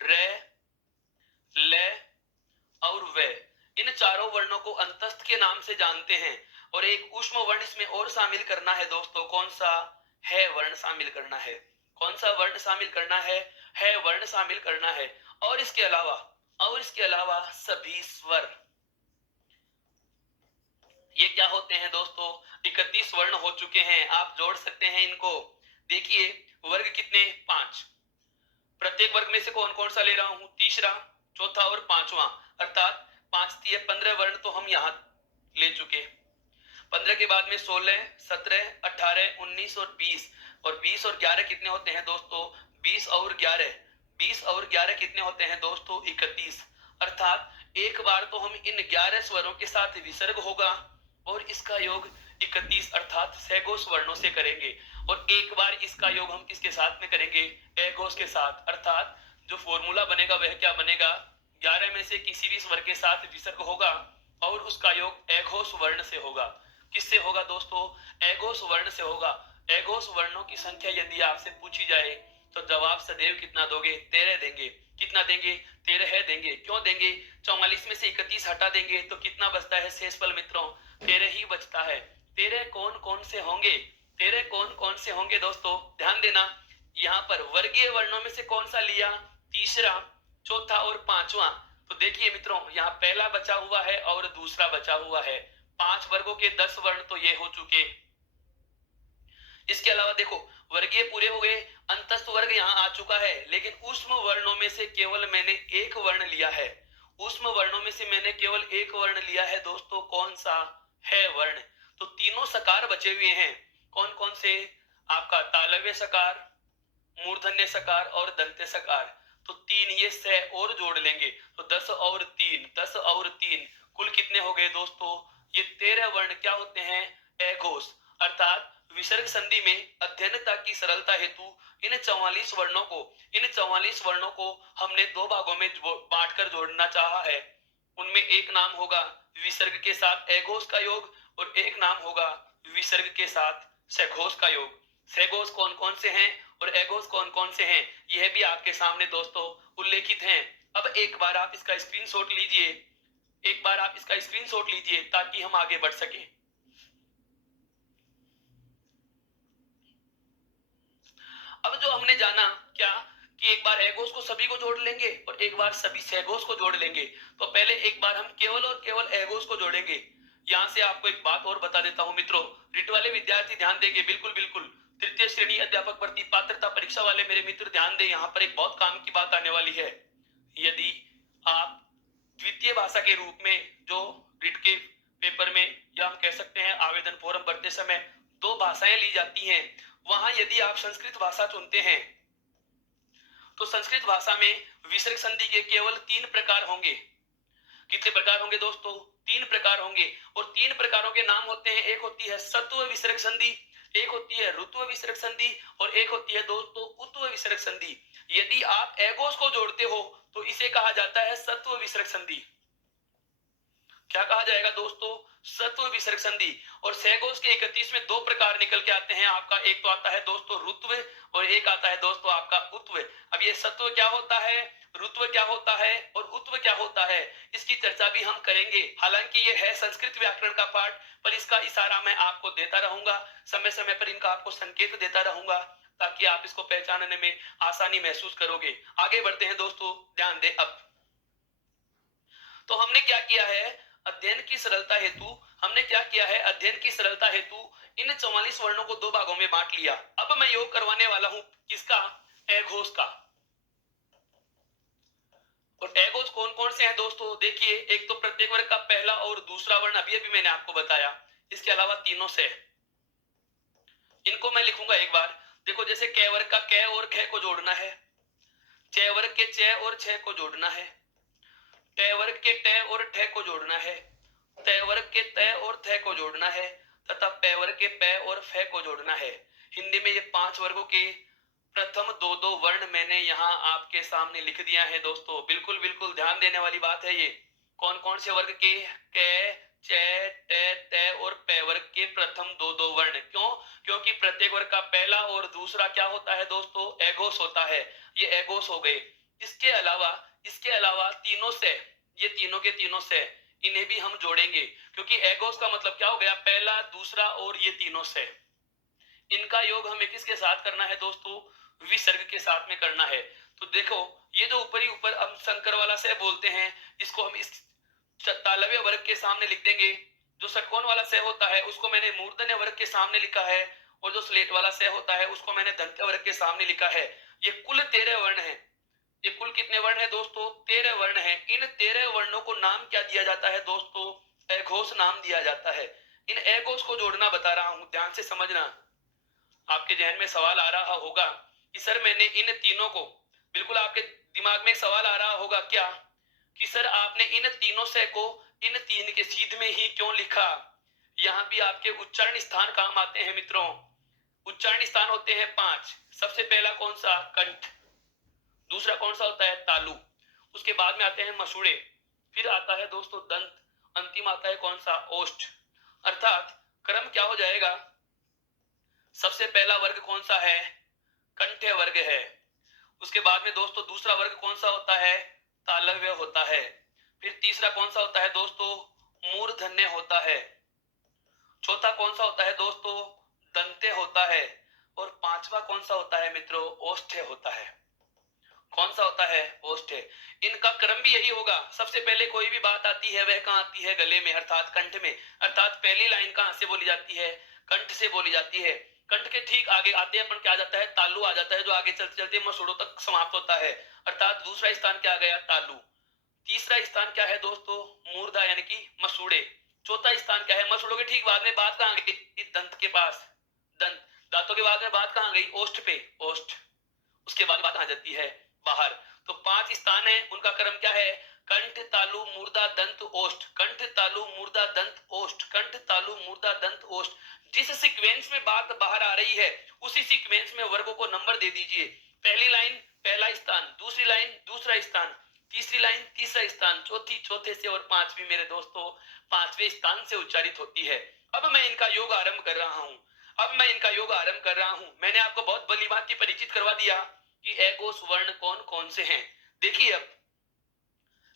र, ल और व, इन चारों वर्णों को अंतस्थ के नाम से जानते हैं। और एक ऊष्म वर्ण इसमें और शामिल करना है दोस्तों। कौन सा? है वर्ण शामिल करना है। कौन सा वर्ण शामिल करना है वर्ण शामिल करना है। और इसके अलावा सभी स्वर। ये क्या होते हैं दोस्तों? 31 वर्ण हो चुके हैं। आप जोड़ सकते हैं इनको। देखिए वर्ग कितने? 5। प्रत्येक वर्ग में से कौन कौन सा ले रहा हूं? तीसरा, चौथा और पांचवा। अर्थात 5 15 वर्ण तो हम यहां ले चुके। 15 के बाद में 16, 17, 18, 19 और 20। और 20 और 11 कितने होते हैं दोस्तों? 20 और 11 कितने होते हैं दोस्तों? 31। अर्थात एक बार तो हम इन 11 स्वरों के साथ विसर्ग होगा और इसका योग 31 अर्थात सहघोष वर्णों से करेंगे। और एक बार इसका योग हम किसके साथ में करेंगे? अघोष के साथ। अर्थात जो फॉर्मूला बनेगा वह क्या बनेगा? 11 में से किसी भी स्वर के साथ विसर्ग होगा और उसका योग अघोष वर्ण से होगा। किससे होगा दोस्तों? अघोष वर्ण से होगा। अघोष वर्णों की संख्या यदि आपसे पूछी जाए तो जवाब सदैव कितना दोगे? 13 देंगे। कितना देंगे? 13 देंगे। क्यों देंगे? 44 में से 31 हटा देंगे तो कितना बचता है शेषफल मित्रों? 13 ही बचता है। 13 कौन कौन से होंगे? 13 कौन कौन से होंगे दोस्तों? ध्यान देना। यहाँ पर वर्गीय वर्णों में से कौन सा लिया? तीसरा, चौथा और पांचवा। तो देखिए मित्रों यहाँ पहला बचा हुआ है और दूसरा बचा हुआ है। 5 वर्गों के 10 वर्ण तो ये हो चुके। इसके अलावा देखो वर्गीय पूरे हो गए, अंतस्थ वर्ग यहाँ आ चुका है। लेकिन ऊष्म वर्णों में से केवल मैंने एक वर्ण लिया है। ऊष्म वर्णों में से मैंने केवल एक वर्ण लिया है दोस्तों। कौन सा? है वर्ण। तो तीनों सकार बचे हुए हैं। कौन कौन से? आपका तालव्य सकार, मूर्धन्य सकार और दंत्य सकार। तो 3 ये से और जोड़ लेंगे तो 10 और 3, 10 और 3 कुल कितने हो गए दोस्तों? ये 13 वर्ण क्या होते हैं? अघोष। अर्थात विसर्ग संधि में अध्ययनता की सरलता हेतु इन 44 वर्णों को हमने 2 भागों में बांटकर जोड़ना चाहा है। उनमें एक नाम होगा विसर्ग के साथ अघोष का योग और एक नाम होगा विसर्ग के साथ सघोष का योग। सघोष कौन कौन से हैं और अघोष कौन कौन से हैं यह भी आपके सामने दोस्तों उल्लेखित हैं। अब एक बार आप इसका स्क्रीनशॉट लीजिए, ताकि हम आगे बढ़ सकें। अब जो हमने जाना क्या कि एक बार अघोष को सभी को जोड़ लेंगे और एक बार सभी सघोष को जोड़ लेंगे। तो पहले एक बार हम केवल और केवल अघोष को जोड़ेंगे। यहां से आपको एक बात और बता देता हूं मित्रों, रिट वाले विद्यार्थी ध्यान देंगे। बिल्कुल बिल्कुल तृतीय श्रेणी अध्यापक भर्ती पात्रता परीक्षा वाले मेरे मित्र ध्यान दें। यहाँ पर एक बहुत काम की बात आने वाली है। यदि आप द्वितीय भाषा के रूप में जो रिट के पेपर में या हम कह सकते हैं आवेदन फॉर्म भरते समय 2 भाषाएं ली जाती हैं, वहां यदि आप संस्कृत भाषा चुनते हैं तो संस्कृत भाषा में विसर्ग संधि के केवल 3 प्रकार होंगे। कितने प्रकार होंगे दोस्तों? 3 प्रकार होंगे। और 3 प्रकारों के नाम होते हैं, एक होती है सत्व विसर्ग संधि, एक होती है ऋत्व विसर्ग संधि और एक होती है दोस्तों उत्व विसर्ग संधि। यदि आप अघोष को जोड़ते हो तो इसे कहा जाता है सत्व विसर्ग संधि। क्या कहा जाएगा दोस्तों, सत्व विसर्ग संधि। और सहघोष के 31 में दो प्रकार निकल के आते हैं आपका, एक तो आता है दोस्तों रुत्व और एक आता है दोस्तों आपका उत्व। अब ये सत्व क्या होता है, रुत्व क्या होता है और उत्व क्या होता है, इसकी चर्चा भी हम करेंगे। हालांकि ये है संस्कृत व्याकरण का पाठ, पर इसका इशारा मैं आपको देता रहूंगा, समय समय पर इनका आपको संकेत देता रहूंगा, ताकि आप इसको पहचानने में आसानी महसूस करोगे। आगे बढ़ते हैं दोस्तों, ध्यान दें। अब तो हमने क्या किया है, अध्ययन की सरलता हेतु हमने क्या किया है, अध्ययन की सरलता हेतु इन 44 वर्णों को दो भागों में बांट लिया। अब मैं योग करवाने वाला हूं किसका, अघोष का। और अघोष कौन कौन से हैं दोस्तों, देखिए, एक तो प्रत्येक वर्ग का पहला और दूसरा वर्ण अभी अभी मैंने आपको बताया, इसके अलावा तीनों से, इनको मैं लिखूंगा एक बार। देखो, जैसे क वर्ग का क और ख को जोड़ना है, च वर्ग के च और छ को जोड़ना है, ट वर्ग के ट और ठ को जोड़ना है, त वर्ग के त और थ को जोड़ना है, तथा प वर्ग के प और फ को जोड़ना है। हिंदी में ये 5 वर्गों के प्रथम दो दो वर्ण मैंने यहाँ आपके सामने लिख दिया है दोस्तों। बिल्कुल बिल्कुल ध्यान देने वाली बात है ये। कौन कौन से वर्ग के, क, च, ट, त और प वर्ग के प्रथम दो दो वर्ण। क्यों, क्योंकि प्रत्येक वर्ग का पहला और दूसरा क्या होता है दोस्तों, अघोष होता है, ये अघोष हो गए। इसके अलावा तीनों से, ये तीनों के तीनों से, इन्हें भी हम जोड़ेंगे, क्योंकि अघोष का मतलब क्या हो गया, पहला दूसरा और ये तीनों से। इनका योग हमें किसके साथ करना है दोस्तों, विसर्ग के साथ में करना है। तो देखो, ये जो ऊपर ही ऊपर हम संकर वाला से बोलते हैं, इसको हम इस तालव्य वर्ग के सामने लिख देंगे। जो षटकोण वाला से होता है उसको मैंने मूर्धन्य वर्ग के सामने लिखा है, और जो स्लेट वाला से होता है उसको मैंने दंत्य वर्ग के सामने लिखा है। ये कुल 13 वर्ण है। ये कुल कितने वर्ण है दोस्तों, 13 वर्ण है। इन 13 वर्णों को नाम क्या दिया जाता है दोस्तों, अघोष नाम दिया जाता है। इन अघोष को जोड़ना बता रहा हूं, ध्यान से समझना। आपके जहन में सवाल आ रहा होगा कि सर मैंने इन तीनों को, बिल्कुल आपके दिमाग में एक सवाल आ रहा होगा क्या, कि सर आपने इन तीनों से को इन तीन के सीध में ही क्यों लिखा। यहां भी आपके उच्चारण स्थान काम आते हैं मित्रों। उच्चारण स्थान होते हैं 5। सबसे पहला कौन सा, कंठ। दूसरा कौन सा होता है, तालु। उसके बाद में आते हैं मसूड़े, फिर आता है दोस्तों दंत, अंतिम आता है कौन सा, ओष्ठ। अर्थात क्रम क्या हो जाएगा, सबसे पहला वर्ग कौन सा है, कंठ्य वर्ग है। उसके बाद में दोस्तों दूसरा वर्ग कौन सा होता है, तालव्य होता है। फिर तीसरा कौन सा होता है दोस्तों, मूर्धन्य होता है। चौथा कौन सा होता है दोस्तों, दंत्य होता है। और पांचवा कौन सा होता है मित्रों, ओष्ठ्य होता है। कौन सा होता है, ओष्ठ्य। इनका क्रम भी यही होगा। सबसे पहले कोई भी बात आती है वह कहां आती है, गले में, अर्थात कंठ में। अर्थात पहली लाइन कहां से बोली जाती है, कंठ से बोली जाती है। कंठ के ठीक आगे आते अपन क्या आ जाता है, तालु आ जाता है, जो आगे चलते चलते मसूड़ों तक समाप्त होता है। अर्थात दूसरा स्थान क्या आ गया, तालु। तीसरा स्थान क्या है दोस्तों, मूर्धा यानी कि मसूड़े। चौथा स्थान क्या है, मसूड़ों के ठीक बाद में बात कहां गई, दंत के पास, दंत। दांतों के बाद में बात कहां गई, ओष्ठ पे, ओष्ठ। उसके बाद बात आ जाती है बाहर। तो 5 स्थान है, उनका क्रम क्या है, कंठ तालु मूर्धा दंत ओष्ठ, कंठ तालु मूर्धा दंत ओष्ठ, कंठ तालु मूर्धा दंत ओष्ठ। जिस सीक्वेंस में बात बाहर आ रही है उसी सीक्वेंस में वर्गों को नंबर दे दीजिए। पहली लाइन पहला स्थान, दूसरी लाइन दूसरा स्थान, तीसरी लाइन तीसरा स्थान, चौथी चौथे से, और पांचवी मेरे दोस्तों पांचवें स्थान से उच्चारित होती है। अब मैं इनका योग आरंभ कर रहा हूं। मैंने आपको बहुत भली बात की परिचित करवा दिया कि अघोष वर्ण कौन कौन से हैं। देखिए, अब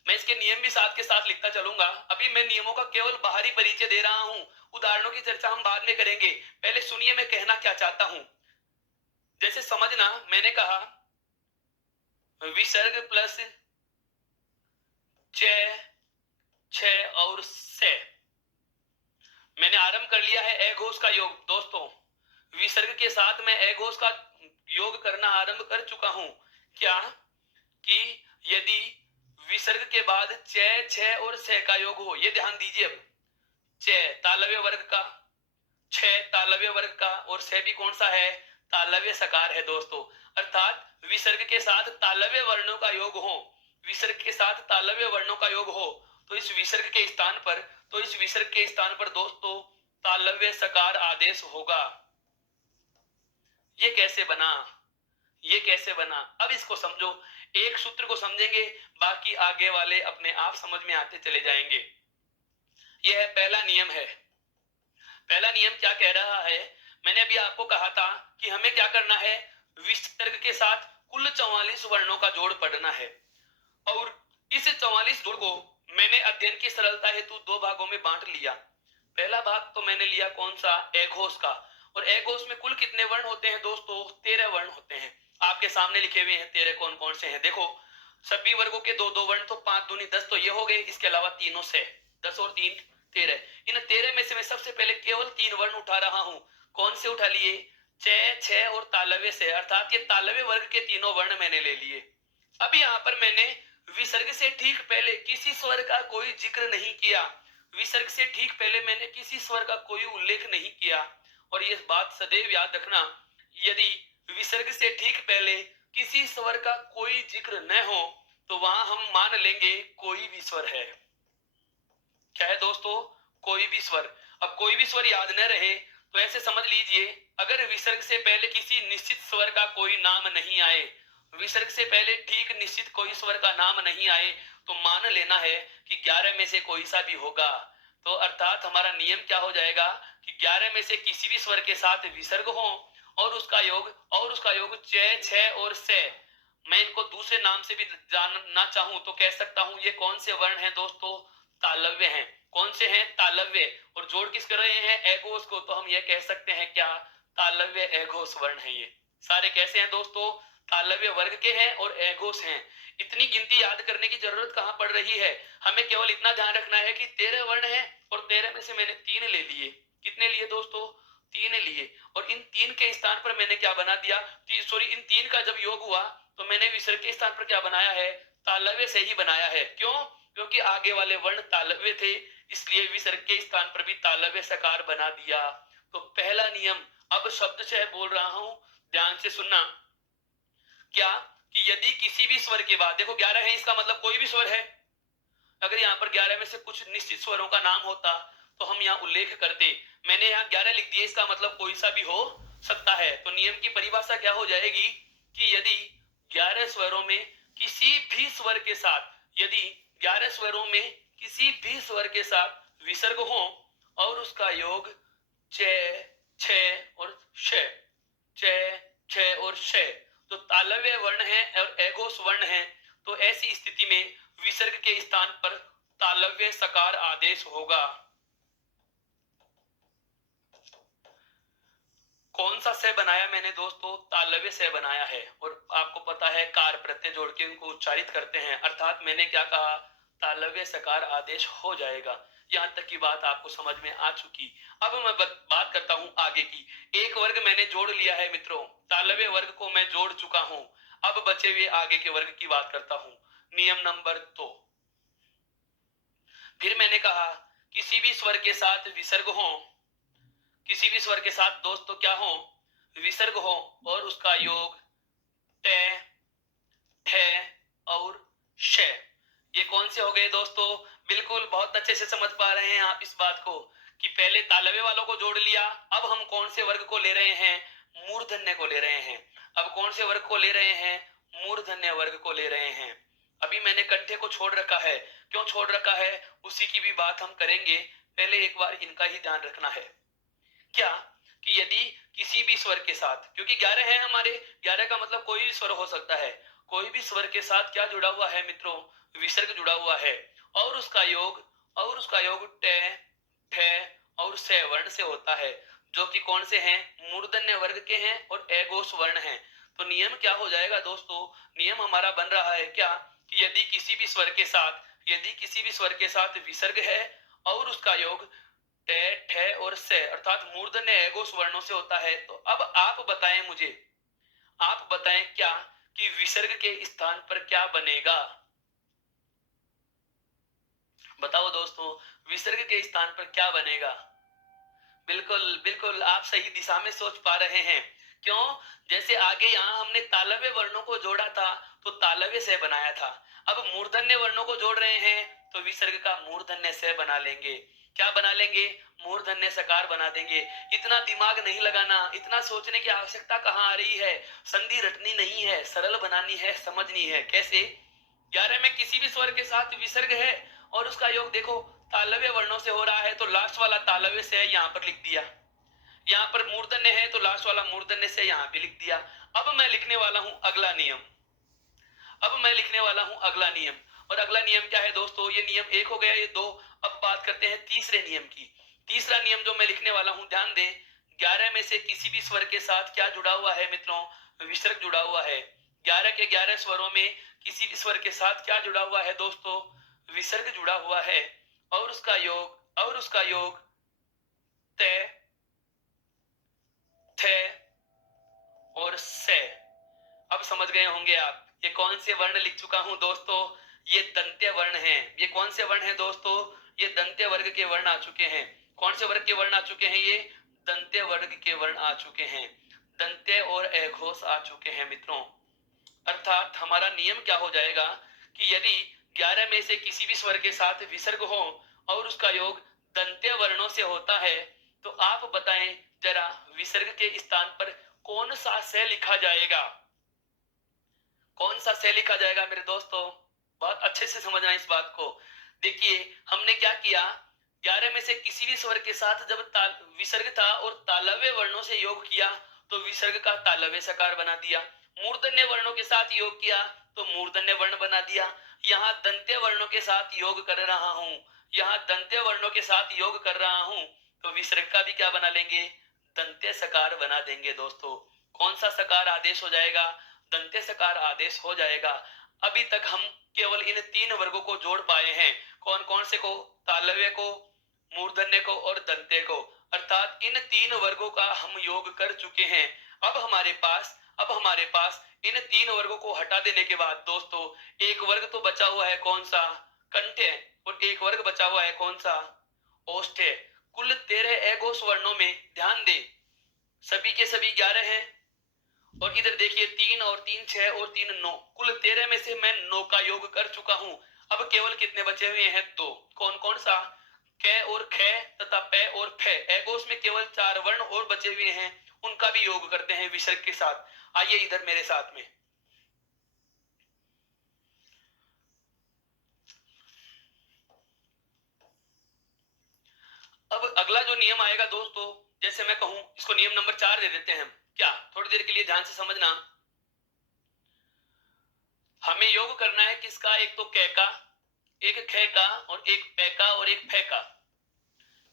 मैं इसके नियम भी साथ के साथ लिखता चलूंगा। अभी मैं नियमों का केवल बाहरी परिचय दे रहा हूं, उदाहरणों की चर्चा हम बाद में करेंगे। पहले सुनिए मैं कहना क्या चाहता हूं। जैसे समझना, मैंने कहा विसर्ग प्लस च, छ और से। मैंने आरंभ कर लिया है अघोष का योग दोस्तों। विसर्ग के साथ मैं अघोष का योग करना आरंभ कर चुका हूं। क्या, कि यदि विसर्ग के बाद च, छ और से का योग हो, ये ध्यान दीजिए। अब च तालव्य वर्ग का, छ तालव्य वर्ग का, और से भी कौन सा है, तालव्य सकार है दोस्तों। अर्थात विसर्ग के साथ तालव्य वर्णों का योग हो, विसर्ग के साथ तालव्य वर्णों का योग हो, तो इस विसर्ग के स्थान पर दोस्तों तालव्य सकार आदेश होगा। ये कैसे बना, अब इसको समझो। एक सूत्र को समझेंगे, बाकी आगे वाले अपने आप समझ में आते चले जाएंगे। यह है पहला नियम है। पहला नियम क्या कह रहा है, मैंने अभी आपको कहा था कि हमें क्या करना है, विसर्ग के साथ कुल 44 वर्णों का जोड़ पढ़ना है। और इस 44 जोड़ को मैंने अध्ययन की सरलता हेतु दो भागों में बांट लिया। पहला भाग तो मैंने लिया कौन सा, एघोष का। और एघोष में कुल कितने वर्ण होते हैं दोस्तों, 13 वर्ण होते हैं। आपके सामने लिखे हुए हैं 13 कौन कौन से हैं। देखो, सभी वर्गों के दो दो वर्ण, तो 5 दूनी 10, तो ये हो गए। इसके अलावा तीनों से 10 और 3 13। इन 13 में से मैं सबसे पहले केवल 3 वर्ण उठा रहा हूं। कौन से उठा लिए, च, छ और तालव्य से, अर्थात ये तालव्य वर्ग के तीनों वर्ण मैंने ले लिए। अब यहाँ पर मैंने विसर्ग से ठीक पहले किसी स्वर का कोई जिक्र नहीं किया। विसर्ग से ठीक पहले मैंने किसी स्वर का कोई उल्लेख नहीं किया। और ये बात सदैव याद रखना, यदि विसर्ग से ठीक पहले किसी स्वर का कोई जिक्र न हो तो वहां हम मान लेंगे कोई भी स्वर है। क्या है दोस्तों, कोई भी स्वर। अब कोई भी स्वर याद न रहे तो ऐसे समझ लीजिए, अगर विसर्ग से पहले किसी निश्चित स्वर का कोई नाम नहीं आए, विसर्ग से पहले ठीक निश्चित कोई स्वर का नाम नहीं आए, तो मान लेना है कि 11 में से कोई सा भी होगा। तो अर्थात हमारा नियम क्या हो जाएगा कि 11 में से किसी भी स्वर के साथ विसर्ग हो और उसका योग च, छ और से। मैं इनको दूसरे नाम से भी जानना चाहूं तो कह सकता हूं ये कौन से वर्ण हैं दोस्तों, तालव्य हैं। कौन से हैं, तालव्य। और जोड़ किस कर रहे हैं, एघोष को, तो हम ये कह सकते हैं क्या, तालव्य एघोष वर्ण है। ये सारे कैसे हैं दोस्तों, तालव्य वर्ग के हैं और एघोष हैं। इतनी गिनती याद करने की जरूरत कहां पड़ रही है, हमें केवल इतना ध्यान रखना है कि 13 वर्ण हैं और 13 में से मैंने 3 ले लिए। कितने लिए दोस्तों, 3 लिए। और इन 3 के स्थान पर मैंने क्या बना दिया, सॉरी, इन 3 का जब योग हुआ तो मैंने विसर्ग के स्थान पर क्या बनाया है, तालव्य से ही बनाया है। क्यों, क्योंकि आगे वाले वर्ण तालव्य थे, इसलिए विसर्ग के स्थान पर भी तालव्य सकार बना दिया। तो पहला नियम, अब शब्द से बोल रहा हूं, ध्यान से सुनना। क्या, कि यदि किसी भी स्वर के बाद, देखो 11 है, इसका मतलब कोई भी स्वर है। अगर यहाँ पर 11 में से कुछ निश्चित स्वरों का नाम होता तो हम यहाँ उल्लेख करते। मैंने यहाँ 11 लिख दिए, इसका मतलब कोई सा भी हो सकता है। तो नियम की परिभाषा क्या हो जाएगी कि यदि 11 स्वरों में किसी भी स्वर के साथ, यदि 11 स्वरों में किसी भी स्वर के साथ विसर्ग हो और उसका योग च, छ और श, च, छ और श, तो तालव्य वर्ण है और एघोष वर्ण है, तो ऐसी स्थिति में विसर्ग के स्थान पर तालव्य सकार आदेश होगा। कौन सा से बनाया मैंने दोस्तों, तालव्य से बनाया है। और आपको पता है कार प्रत्यय जोड़ के उनको उच्चारित करते हैं, अर्थात मैंने क्या कहा, तालव्य सकार आदेश हो जाएगा। यहां तक की बात आपको समझ में आ चुकी। अब मैं बात करता हूं आगे की। एक वर्ग मैंने जोड़ लिया है मित्रों, तालव्य वर्ग को मैं जोड़ चुका हूं। अब बचे हुए आगे के वर्ग की बात करता हूं। नियम नंबर 2, फिर मैंने कहा किसी भी स्वर के साथ विसर्ग हो, किसी भी स्वर के साथ दोस्तों क्या हो, विसर्ग हो और उसका योग ट, ठ और श। ये कौन से हो गए दोस्तों, बिल्कुल बहुत अच्छे से समझ पा रहे हैं आप इस बात को कि पहले तालव्य वालों को जोड़ लिया, अब हम कौन से वर्ग को ले रहे हैं, मूर्धन्य को ले रहे हैं। अब कौन से वर्ग को ले रहे हैं, मूर्धन्य वर्ग को ले रहे हैं। अभी मैंने कंठे को छोड़ रखा है, क्यों छोड़ रखा है उसी की भी बात हम करेंगे, पहले एक बार इनका ही ध्यान रखना है। क्या, कि यदि किसी भी स्वर के साथ, क्योंकि 11 है हमारे, 11 का मतलब कोई भी स्वर हो सकता है, कोई भी स्वर के साथ क्या जुड़ा हुआ है मित्रों, विसर्ग जुड़ा हुआ है और उसका योग ट, ठ और से वर्ण से होता है, जो कि कौन से हैं, मूर्धन्य वर्ग के हैं और एघोष वर्ण हैं। तो नियम क्या हो जाएगा दोस्तों, नियम हमारा बन रहा है क्या, कि यदि किसी भी स्वर के साथ विसर्ग है और उसका योग ट, ठ और से, अर्थात मूर्धन्य एघोष वर्णों से होता है, तो अब आप बताएं मुझे, आप बताएं क्या, कि विसर्ग के स्थान पर क्या बनेगा। बताओ दोस्तों, विसर्ग के स्थान पर क्या बनेगा। बिल्कुल बिल्कुल, आप सही दिशा में सोच पा रहे हैं। क्यों, जैसे आगे यहाँ हमने तालव्य वर्णों को जोड़ा था तो तालव्य से बनाया था, अब मूर्धन्य वर्णों को जोड़ रहे हैं तो विसर्ग का मूर्धन्य से बना लेंगे। क्या बना लेंगे, मूर्धन्य सकार बना देंगे। इतना दिमाग नहीं लगाना, इतना सोचने की आवश्यकता कहाँ आ रही है, संधि रटनी नहीं है, सरल बनानी है, समझनी है। कैसे, 11 में किसी भी स्वर के साथ विसर्ग है और उसका योग देखो तालव्य वर्णों से हो रहा है तो लास्ट वाला तालव्य से है, यहां पर लिख दिया। यहां पर मूर्धन्य है तो लास्ट वाला मूर्धन्य से यहां भी लिख दिया। अब मैं लिखने वाला हूं अगला नियम। अब मैं लिखने वाला हूं अगला नियम। और अगला नियम क्या है दोस्तों? ये नियम एक हो गया, ये दो। अब बात करते हैं तीसरे नियम की। तीसरा नियम जो मैं लिखने वाला हूं, ध्यान दें, 11 में से किसी भी स्वर के साथ क्या जुड़ा हुआ है मित्रों? विसर्ग जुड़ा हुआ है। 11 के 11 स्वरों में किसी भी स्वर के साथ क्या जुड़ा हुआ है दोस्तों? विसर्ग जुड़ा हुआ है। और उसका योग ते, थे और से। अब समझ गए होंगे आप ये कौन से वर्ण लिख चुका हूं दोस्तों? ये दंत्य वर्ण हैं। ये कौन से वर्ण हैं दोस्तों? ये दंत्य वर्ग के वर्ण आ चुके हैं। कौन से वर्ग के वर्ण आ चुके हैं? ये दंत्य वर्ग के वर्ण आ चुके हैं। दंत्य और अघोष आ चुके हैं मित्रों। अर्थात हमारा नियम क्या हो जाएगा कि यदि 11 में से किसी भी स्वर के साथ विसर्ग हो और उसका योग दंत्य वर्णों से होता है, तो आप बताएं जरा विसर्ग के स्थान पर कौन सा से लिखा जाएगा? कौन सा से लिखा जाएगा मेरे दोस्तों? बहुत अच्छे से समझना इस बात को। देखिए हमने क्या किया, 11 में से किसी भी स्वर के साथ जब विसर्ग था और तालव्य वर्णों से योग किया तो विसर्ग का तालव्य सकार बना दिया। मूर्धन्य वर्णों के साथ योग किया तो मूर्धन्य वर्ण बना दिया। यहाँ दंत्य वर्णों के साथ योग कर रहा हूं, यहाँ दंत्य वर्णों के साथ योग कर रहा हूं, तो विसर्ग का भी क्या बना लेंगे? दंत्य सकार बना देंगे दोस्तों। कौन सा सकार आदेश हो जाएगा? दंत्य सकार आदेश हो जाएगा। अभी तक हम केवल इन तीन वर्गों को जोड़ पाए हैं। कौन कौन से को? तालव्य को, मूर्धन्य को और दंत्य को। अर्थात इन तीन वर्गों का हम योग कर चुके हैं। अब हमारे पास इन तीन वर्गों को हटा देने के बाद दोस्तों एक वर्ग तो बचा हुआ है, कौन सा? कंठ्य। और एक वर्ग बचा हुआ है, कौन सा? ओष्ठ्य। कुल 13 अघोष वर्णों में ध्यान दे सभी के सभी 11 हैं। और इधर देखिए 3 और 3 6 और 3 9, कुल 13 में से मैं 9 का योग कर चुका हूं। अब केवल कितने बचे हुए हैं? 2। कौन कौन सा? क और ख तथा प और फ। अघोष में केवल 4 वर्ण और बचे हुए हैं, उनका भी योग करते हैं विसर्ग के साथ। आइए इधर मेरे साथ में। अब अगला जो नियम आएगा दोस्तों, जैसे मैं कहूं इसको नियम नंबर 4 दे देते हैं हम। क्या? थोड़ी देर के लिए ध्यान से समझना। हमें योग करना है किसका? एक तो क का, एक ख का और एक पै का और एक फै का।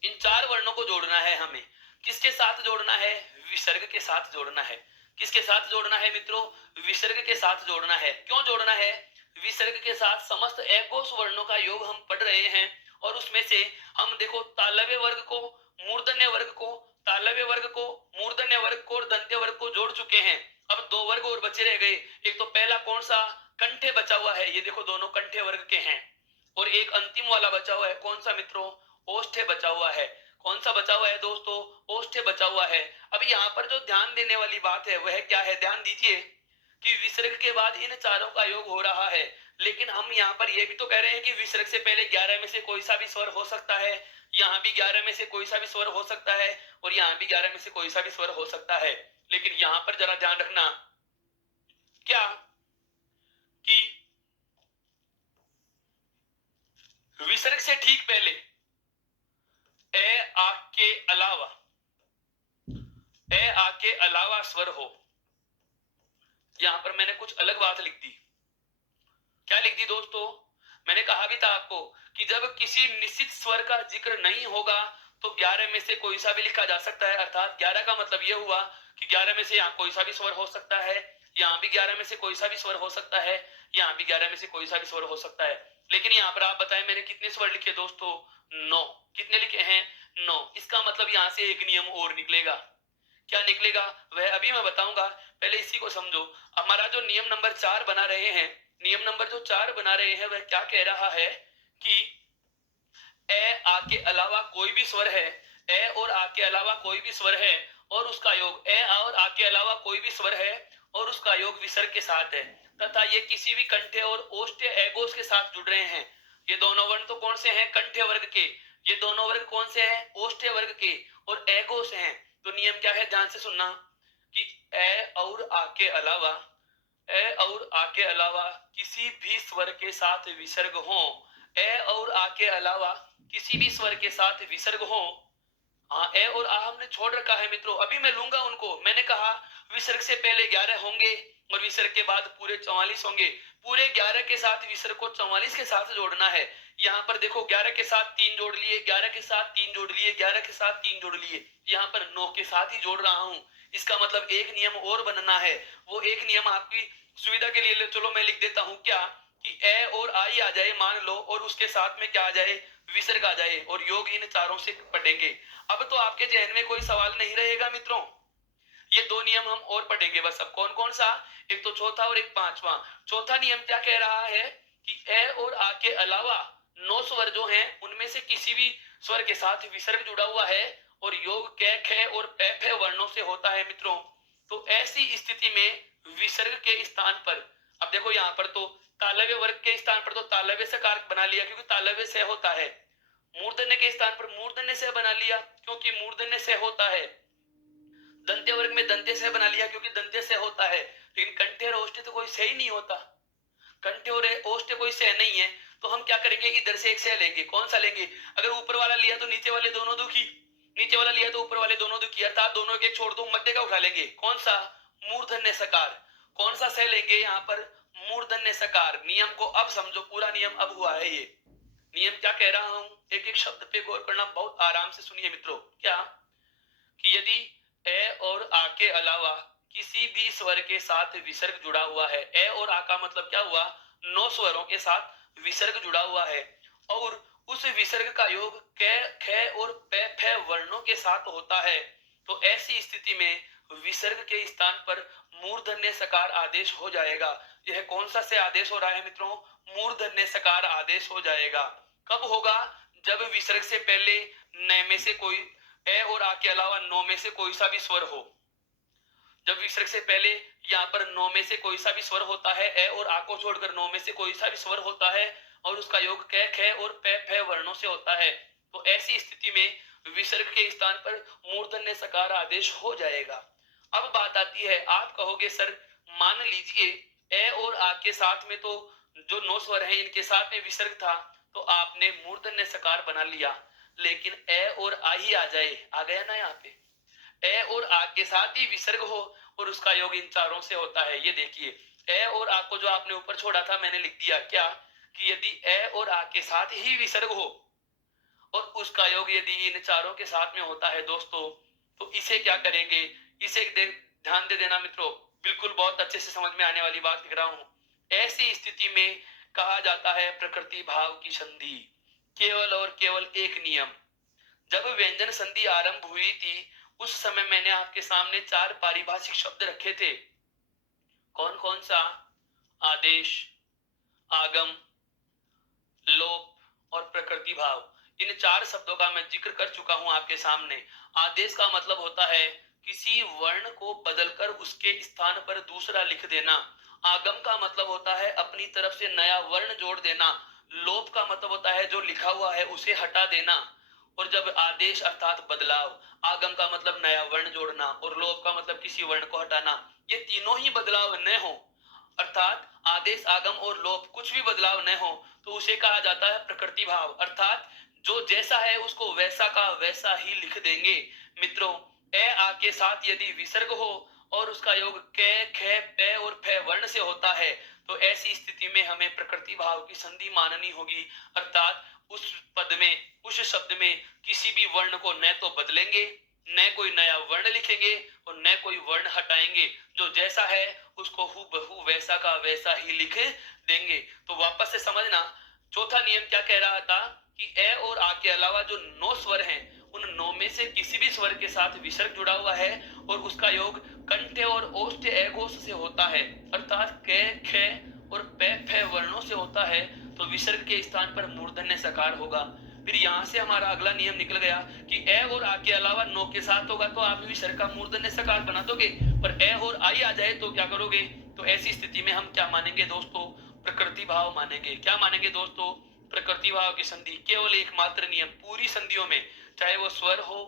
इन 4 वर्णों को जोड़ना है हमें। किसके साथ जोड़ना है? विसर्ग के साथ जोड़ना है। किसके साथ जोड़ना है मित्रों? विसर्ग के साथ जोड़ना है। क्यों जोड़ना है? विसर्ग के साथ समस्त अघोष वर्णों का योग हम पढ़ रहे हैं और उसमें से हम देखो तालव्य वर्ग को, मूर्धन्य वर्ग को, तालव्य वर्ग को, मूर्धन्य वर्ग को और दंत्य वर्ग को जोड़ चुके हैं। अब 2 वर्ग और बचे रह गए। एक तो पहला कौन सा? कंठे बचा हुआ है। ये देखो दोनों कंठे वर्ग के हैं। और एक अंतिम वाला बचा हुआ है, कौन सा मित्रों? ओष्ठ्य बचा हुआ है। कौन सा बचा हुआ है दोस्तों? ओष्ठ्य बचा हुआ है। अब यहाँ पर जो ध्यान देने वाली बात है वह क्या है? ध्यान दीजिए कि विसर्ग के बाद इन चारों का योग हो रहा है, लेकिन हम यहाँ पर यह भी तो कह रहे हैं कि विसर्ग से पहले 11 में से कोई सा भी स्वर हो सकता है। यहाँ भी 11 में से कोई सा भी स्वर हो सकता है और यहाँ भी 11 में से कोई सा भी स्वर हो सकता है। लेकिन यहाँ पर जरा ध्यान रखना क्या कि विसर्ग से ठीक पहले ए आ के अलावा, ए आ के अलावा स्वर हो। यहां पर मैंने कुछ अलग बात लिख दी। क्या लिख दी दोस्तों? मैंने कहा भी था आपको कि जब किसी निश्चित स्वर का जिक्र नहीं होगा तो 11 में से कोई सा भी लिखा जा सकता है। अर्थात 11 का मतलब यह हुआ कि 11 में से यहाँ कोई सा भी स्वर हो सकता है, यहाँ भी 11 में से कोई सा भी स्वर हो सकता है, यहाँ भी 11 में से कोई सा भी स्वर हो सकता है। लेकिन यहाँ पर आप बताएं मैंने कितने स्वर लिखे दोस्तों? 9। कितने लिखे हैं? 9। इसका मतलब यहाँ से एक नियम और निकलेगा। क्या निकलेगा वह अभी मैं बताऊंगा, पहले इसी को समझो। हमारा जो नियम नंबर 4 बना रहे हैं, नियम नंबर जो 4 बना रहे हैं वह क्या कह रहा है कि ए आ के अलावा कोई भी स्वर है, ए और आ के अलावा कोई भी स्वर है और उसका योग, ए और आ के अलावा कोई भी स्वर है और उसका योग विसर्ग के साथ है तथा ये किसी भी कंठ्य और ओष्ठ्य अघोष के साथ जुड़ रहे हैं। ये दोनों वर्ण तो कौन से हैं? कंठ्य वर्ग के। ये दोनों वर्ग कौन से हैं? ओष्ठ्य वर्ग के और अघोष हैं। तो नियम क्या है? ध्यान से सुनना कि ए और आ के अलावा, ए और आ के अलावा किसी भी स्वर के साथ विसर्ग हो, ए और आ के अलावा किसी भी स्वर के साथ विसर्ग हो। हाँ, ए और आ हमने छोड़ रखा है मित्रों, अभी मैं लूंगा उनको। मैंने कहा विसर्ग से पहले 11 होंगे और विसर्ग के बाद पूरे 44 होंगे। पूरे 11 के साथ विसर्ग को 44 के साथ जोड़ना है। यहाँ पर देखो 11 के साथ 3 जोड़ लिए, 11 के साथ 3 जोड़ लिए, 11 के साथ 3 जोड़ लिए, यहाँ पर 9 के साथ ही जोड़ रहा हूं। इसका मतलब एक नियम और बनना है। वो एक नियम आपकी सुविधा के लिए चलो मैं लिख देता हूं क्या, कि ए और आई आ जाए मान लो, और उसके साथ में क्या आ जाए, विसर्ग आ जाए, और योग इन चारों से पढ़ेंगे। अब तो आपके जहन में कोई सवाल नहीं रहेगा मित्रों। ये दो नियम हम और पढ़ेंगे बस। अब कौन कौन सा, एक तो चौथा और एक पांचवा। चौथा नियम क्या कह रहा है कि ए और आ के अलावा 9 स्वर जो हैं उनमें से किसी भी स्वर के साथ विसर्ग जुड़ा हुआ है और योग कै खे और पै फे वर्णों से होता है मित्रों। तो ऐसी स्थिति में विसर्ग के स्थान पर, अब देखो यहां पर तो तालव्य वर्ग के स्थान पर तो तालव्य से कारक बना लिया क्योंकि तालव्य से होता है। मूर्धन्य के स्थान पर मूर्धन्य से बना लिया क्योंकि मूर्धन्य से होता है। दंत्य वर्ग में दंत्य से बना लिया क्योंकि दंत्य से होता है। लेकिन कंठे और ओष्ठ्य तो कोई से ही नहीं होता। कंठे और ओष्ठ्य कोई से नहीं है, तो हम क्या करेंगे, इधर से एक से लेंगे। कौन सा लेंगे, अगर ऊपर वाला लिया तो नीचे वाले दोनों दुखी, नीचे वाला लिया तो ऊपर वाले दोनों दुखी, अर्थात दोनों के छोड़ दो, मध्य का उठा लेंगे। कौन सा, मूर्धन्य सकार। कौन सा से लेंगे यहाँ पर, मूर्धन्य सकार। नियम को अब समझो, पूरा नियम अब हुआ है। ये नियम क्या कह रहा हूं, एक एक शब्द पे गौर करना, बहुत आराम से सुनिए मित्रों। क्या, कि यदि ए और आ के अलावा किसी भी स्वर के साथ विसर्ग जुड़ा हुआ है, ए और आ का मतलब क्या हुआ, 9 स्वरों के साथ विसर्ग जुड़ा हुआ है, और उस विसर्ग का योग कै खे और पै फे वर्णों के साथ होता है, तो ऐसी स्थिति में विसर्ग के स्थान पर मूर्धन्य सकार आदेश हो जाएगा। यह कौन सा से आदेश हो रहा है मित्रों, मूर्धन्य सकार आदेश हो जाएगा। कब होगा, जब विसर्ग से पहले न में से कोई, ए और आ के अलावा 9 में से कोई सा भी स्वर हो। जब विसर्ग से पहले यहाँ पर 9 में से कोई सा भी स्वर होता है, ए और आ को छोड़कर 9 में से कोई सा भी स्वर होता है, और उसका योग कै खे और पै फे वर्णों से होता है, तो ऐसी स्थिति में विसर्ग के स्थान पर मूर्धन्य सकार आदेश हो जाएगा। अब बात आती है, आप कहोगे सर मान लीजिए ए और आ के साथ में तो जो 9 स्वर है इनके साथ में विसर्ग था, तो आपने मूर्धन्य सकार बना लिया, लेकिन ए और आ ही आ जाए, आ गया ना यहाँ पे, ए और आ के साथ ही विसर्ग हो और उसका योग इन चारों से होता है। ये देखिए, ए और आ को जो आपने ऊपर छोड़ा था मैंने लिख दिया क्या, कि यदि ए और आ के साथ ही विसर्ग हो और उसका योग यदि इन चारों के साथ में होता है दोस्तों, तो इसे क्या करेंगे, इसे ध्यान दे देना मित्रों, बिल्कुल बहुत अच्छे से समझ में आने वाली बात लिख रहा हूं। ऐसी स्थिति में कहा जाता है प्रकृति भाव की संधि। केवल और केवल एक नियम, जब व्यंजन संधि आरंभ हुई थी उस समय मैंने आपके सामने 4 पारिभाषिक शब्द रखे थे। कौन कौन सा, आदेश, आगम, लोप और प्रकृति भाव। इन 4 शब्दों का मैं जिक्र कर चुका हूं आपके सामने। आदेश का मतलब होता है किसी वर्ण को बदलकर उसके स्थान पर दूसरा लिख देना। आगम का मतलब होता है अपनी तरफ से नया वर्ण जोड़ देना। लोप का मतलब होता है जो लिखा हुआ है उसे हटा देना। और जब आदेश अर्थात बदलाव, आगम का मतलब नया वर्ण जोड़ना और लोप का मतलब किसी वर्ण को हटाना, ये तीनों ही बदलाव न हो, अर्थात आदेश आगम और लोप कुछ भी बदलाव न हो, तो उसे कहा जाता है प्रकृति भाव। अर्थात जो जैसा है उसको वैसा का वैसा ही लिख देंगे। मित्रों, ए आ के साथ यदि विसर्ग हो और उसका योग कै खे पै और फे वर्ण से होता है, तो ऐसी स्थिति में हमें प्रकृति भाव की संधि माननी होगी। अर्थात उस पद में, उस शब्द में किसी भी वर्ण को न तो बदलेंगे, न कोई नया वर्ण लिखेंगे और न कोई वर्ण हटाएंगे, जो जैसा है उसको हूबहू वैसा का वैसा ही लिख देंगे। तो वापस से समझना, चौथा नियम क्या कह रहा था, कि ए और आ के अलावा जो 9 स्वर हैं उन 9 में से किसी भी स्वर के साथ विसर्ग जुड़ा हुआ है और उसका योग कंठे और ओष्ठ्य एघोष से होता है, अर्थात कै खे और पै फे वर्णों से होता है, तो विसर्ग के स्थान पर मूर्धन्य सकार होगा। फिर यहां से हमारा अगला नियम निकल गया कि ए और आ के अलावा 9 के साथ होगा तो आप विसर्ग का मूर्धन्य सकार बना दोगे, पर ए और आई आ जाए तो क्या करोगे। तो ऐसी स्थिति में हम क्या मानेंगे दोस्तों, प्रकृति भाव मानेंगे। क्या मानेंगे दोस्तों, प्रकृति भाव की संधि। केवल एकमात्र नियम पूरी संधियों में, चाहे वो स्वर हो,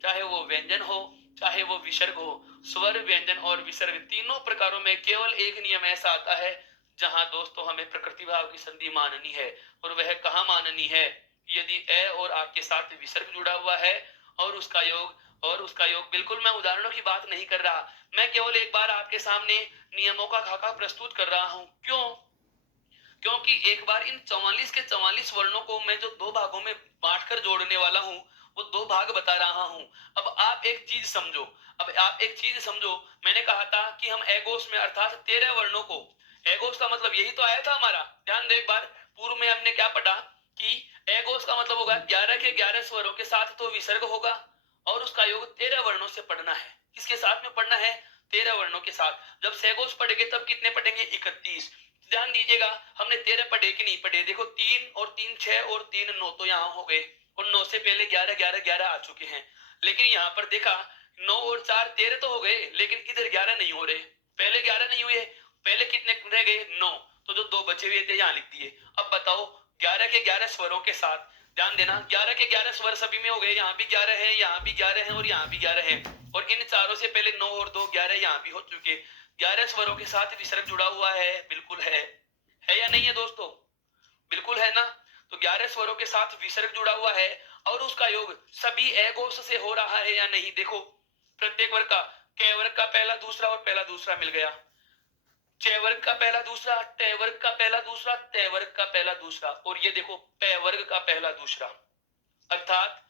चाहे वो व्यंजन हो, चाहे वो विसर्ग हो, स्वर व्यंजन और विसर्ग तीनों प्रकारों में केवल एक नियम ऐसा आता है जहां दोस्तों हमें प्रकृति भाव की संधि माननी है, और वह कहां माननी है? यदि ए और आ के साथ विसर्ग जुड़ा हुआ है और उसका योग बिल्कुल, मैं उदाहरणों की बात नहीं कर रहा, मैं केवल एक बार आपके सामने नियमों का खाका प्रस्तुत कर रहा हूं। क्यों? क्योंकि एक बार इन 44 के 44 वर्णों को मैं जो दो भागों में बांटकर जोड़ने वाला हूं, वो दो भाग बता रहा हूं। अब आप एक चीज समझो, मैंने कहा था कि हम एगोस में अर्थात 13 वर्णों को, एगोस का मतलब यही तो आया था हमारा, ध्यान दो एक बार, पूर्व में हमने क्या पढ़ा कि एगोस का मतलब होगा 11 के 11 स्वरों के साथ तो विसर्ग होगा और उसका योग 13 वर्णों से पढ़ना है। किसके साथ में पढ़ना है? 13 वर्णों के साथ। जब सेगोस पढ़ेंगे तब कितने पढ़ेंगे? 31। ध्यान दीजिएगा, हमने 13 पढ़े कि नहीं पढ़े? देखो 3 और 3 6 और 3 9 तो यहाँ हो गए, और 9 से पहले 11 11 11 आ चुके हैं। लेकिन यहाँ पर देखा 9 और 4 13 तो हो गए, लेकिन इधर 11 नहीं हो रहे। पहले 11 नहीं हुए, पहले कितने रह गए? 9। तो जो 2 बचे हुए थे यहाँ लिख दिए। अब बताओ 11 के 11 स्वरों के साथ, ध्यान देना, 11 के 11 स्वर सभी में हो गए, यहाँ भी 11 है, यहाँ भी 11 है और यहाँ भी 11 है, और इन चारों से पहले 9 और 2 11 यहाँ भी हो चुके। 11 स्वरों के साथ विसर्ग जुड़ा हुआ है, बिल्कुल है या नहीं है दोस्तों? बिल्कुल है ना। तो 11 स्वरों के साथ विसर्ग जुड़ा हुआ है और उसका योग सभी एगोस से हो रहा है या नहीं? देखो प्रत्येक वर्ग का, क वर्ग का पहला दूसरा और पहला दूसरा मिल गया, च वर्ग का पहला दूसरा, ट वर्ग का पहला दूसरा, त वर्ग का पहला दूसरा, और ये देखो प वर्ग का पहला दूसरा, अर्थात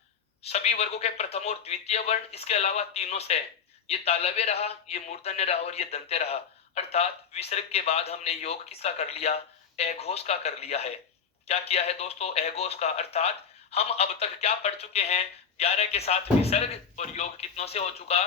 सभी वर्गों के प्रथम और द्वितीय वर्ण, इसके अलावा तीनों से, ये तालव्य रहा, ये मूर्धन्य रहा और ये दंत्य रहा, अर्थात विसर्ग के बाद हमने योग किसका कर लिया? एघोष का कर लिया है। क्या किया है दोस्तों? एघोष का। अर्थात हम अब तक क्या पढ़ चुके हैं? 11 के साथ विसर्ग, और योग कितनों से हो चुका?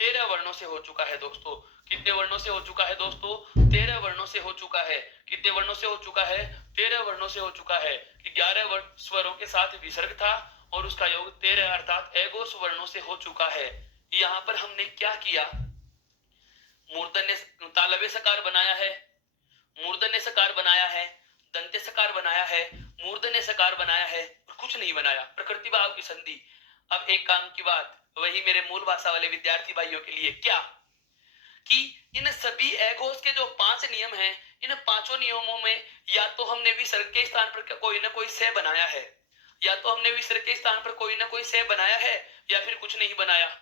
13 वर्णों से हो चुका है दोस्तों। कितने वर्णों से हो चुका है दोस्तों? 13 वर्णों से हो चुका है। कितने वर्णों से हो चुका है? 13 वर्णों से हो चुका है। कि 11 स्वरों के साथ विसर्ग था और उसका योग 13 अर्थात एगोस वर्णों से हो चुका है। यहाँ पर हमने क्या किया? मूर्धन्य तालव्य सकार बनाया है, मूर्धन्य सकार बनाया है, दंत्य सकार बनाया है, मूर्धन्य सकार बनाया है, और कुछ नहीं बनाया, प्रकृति भाव की संधि। अब एक काम की बात, वही मेरे मूल भाषा वाले विद्यार्थी भाइयों के लिए, क्या कि इन सभी एगोस के जो 5 नियम हैं, इन पांचों नियमों में या तो हमने विसर्ग के स्थान पर कोई ना कोई से बनाया है, या तो हमने विसर्ग के स्थान पर कोई ना कोई से बनाया है, या फिर कुछ नहीं बनाया।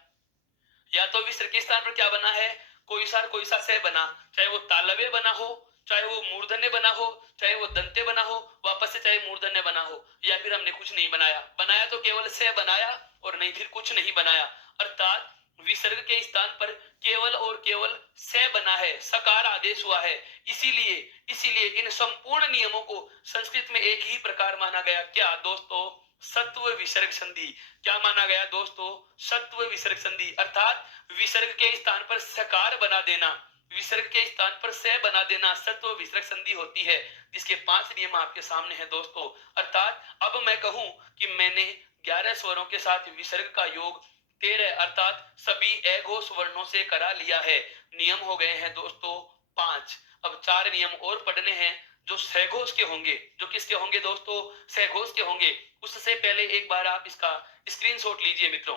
या तो विसर्ग के स्थान पर क्या बना है? कोई सा से बना, चाहे वो तालव्य बना हो, चाहे वो मूर्धन्य बना हो, चाहे वो दंत्य बना हो, वापस से चाहे मूर्धन्य बना हो, या फिर हमने कुछ नहीं बनाया। बनाया तो केवल से बनाया, और नहीं फिर कुछ नहीं बनाया। अर्थात विसर्ग के स्थान पर केवल और केवल से बना है, सकार आदेश हुआ है। इसीलिए इन संपूर्ण नियमों को संस्कृत में एक ही प्रकार माना गया। क्या दोस्तों? सत्व विसर्ग संधि। क्या माना गया दोस्तों? सत्व विसर्ग संधि। अर्थात विसर्ग के स्थान पर सकार बना देना, विसर्ग के स्थान पर से बना देना, सत्व विसर्ग संधि होती है, जिसके 5 नियम आपके सामने हैं दोस्तों। अर्थात अब मैं कहूं कि मैंने 11 स्वरों के साथ विसर्ग का योग 13 अर्थात सभी एघोष वर्णों से करा लिया है। नियम हो गए हैं दोस्तों 5। अब 4 नियम और पढ़ने हैं जो सहघोष के होंगे। जो किसके होंगे दोस्तों? सहघोष के होंगे। उससे पहले एक बार आप इसका स्क्रीनशॉट लीजिए मित्रों।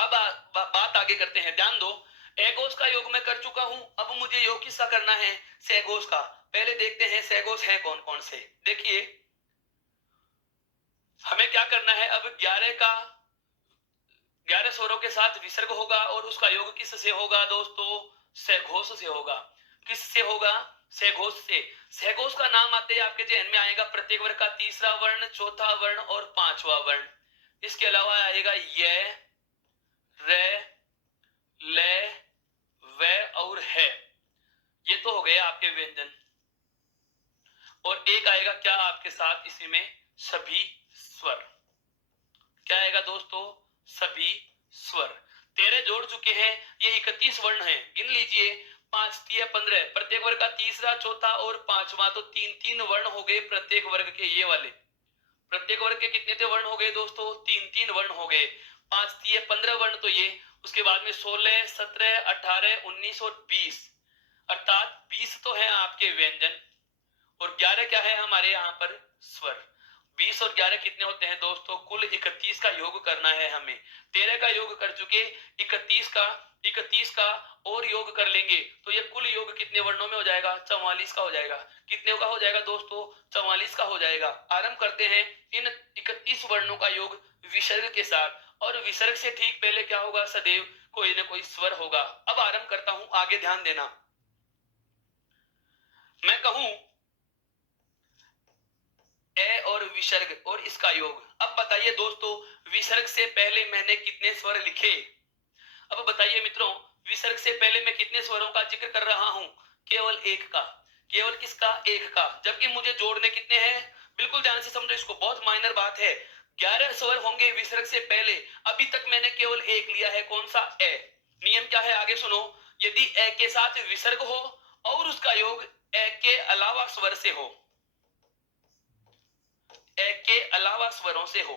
अब बात आगे करते हैं, ध्यान दो। एगोस का योग मैं कर चुका हूं, अब मुझे योग किसका करना है? सहघोष का। पहले देखते हैं सहघोष है कौन कौन से। देखिए हमें क्या करना है, अब 11 स्वरों के साथ विसर्ग होगा और उसका योग किससे होगा दोस्तों? सहघोष से होगा। किससे होगा? सहघोष से। सहघोष का नाम आते ही आपके जहन में आएगा प्रत्येक वर्ग का तीसरा वर्ण, चौथा वर्ण और पांचवा वर्ण। इसके अलावा आएगा य, रे, ले, वे और है। ये तो हो गए आपके व्यंजन। और एक आएगा क्या आपके साथ इसी में? सभी स्वर। क्या आएगा दोस्तों? सभी स्वर। 13 जोड़ चुके हैं, ये 31 वर्ण हैं। गिन लीजिए, 5 3 15, प्रत्येक वर्ग का तीसरा, चौथा और पांचवा, तो 3 वर्ण हो गए प्रत्येक वर्ग के। ये वाले प्रत्येक वर्ग के कितने थे वर्ण हो गए दोस्तों? 3 वर्ण हो गए। 5 3 15 वर्ण तो ये, उसके बाद में 16 17 18 19 और 20, अर्थात 20 तो है आपके व्यंजन, और 11 क्या है हमारे यहाँ पर? स्वर। 20 और 11 कितने होते हैं दोस्तों? कुल 31 का योग करना है हमें। 13 का योग कर चुके, 31 का 31 का और योग कर लेंगे तो ये कुल योग कितने वर्णों में हो जाएगा? 44 का हो जाएगा। कितने का हो जाएगा दोस्तों? 44 का हो जाएगा। आरंभ करते हैं इन 31 वर्णों का योग विसर्ग के साथ, और विसर्ग से ठीक पहले क्या होगा? सदैव कोई ना कोई स्वर होगा। अब आरंभ करता हूं, आगे ध्यान देना। मैं कहूं ए और विसर्ग और इसका योग। अब बताइए दोस्तों, विसर्ग से पहले मैंने कितने स्वर लिखे? अब बताइए मित्रों, विसर्ग से पहले मैं कितने स्वरों का जिक्र कर रहा हूं? केवल एक का। केवल किसका? एक का। जबकि मुझे जोड़ने कितने हैं? बिल्कुल ध्यान से समझो इसको, बहुत माइनर बात है। 11 स्वर होंगे विसर्ग से पहले। अभी तक मैंने केवल एक लिया है, कौन सा? ए। नियम क्या है आगे सुनो। यदि ए के साथ विसर्ग हो और उसका योग ए के अलावा स्वर से हो, ए के अलावा स्वरों से हो,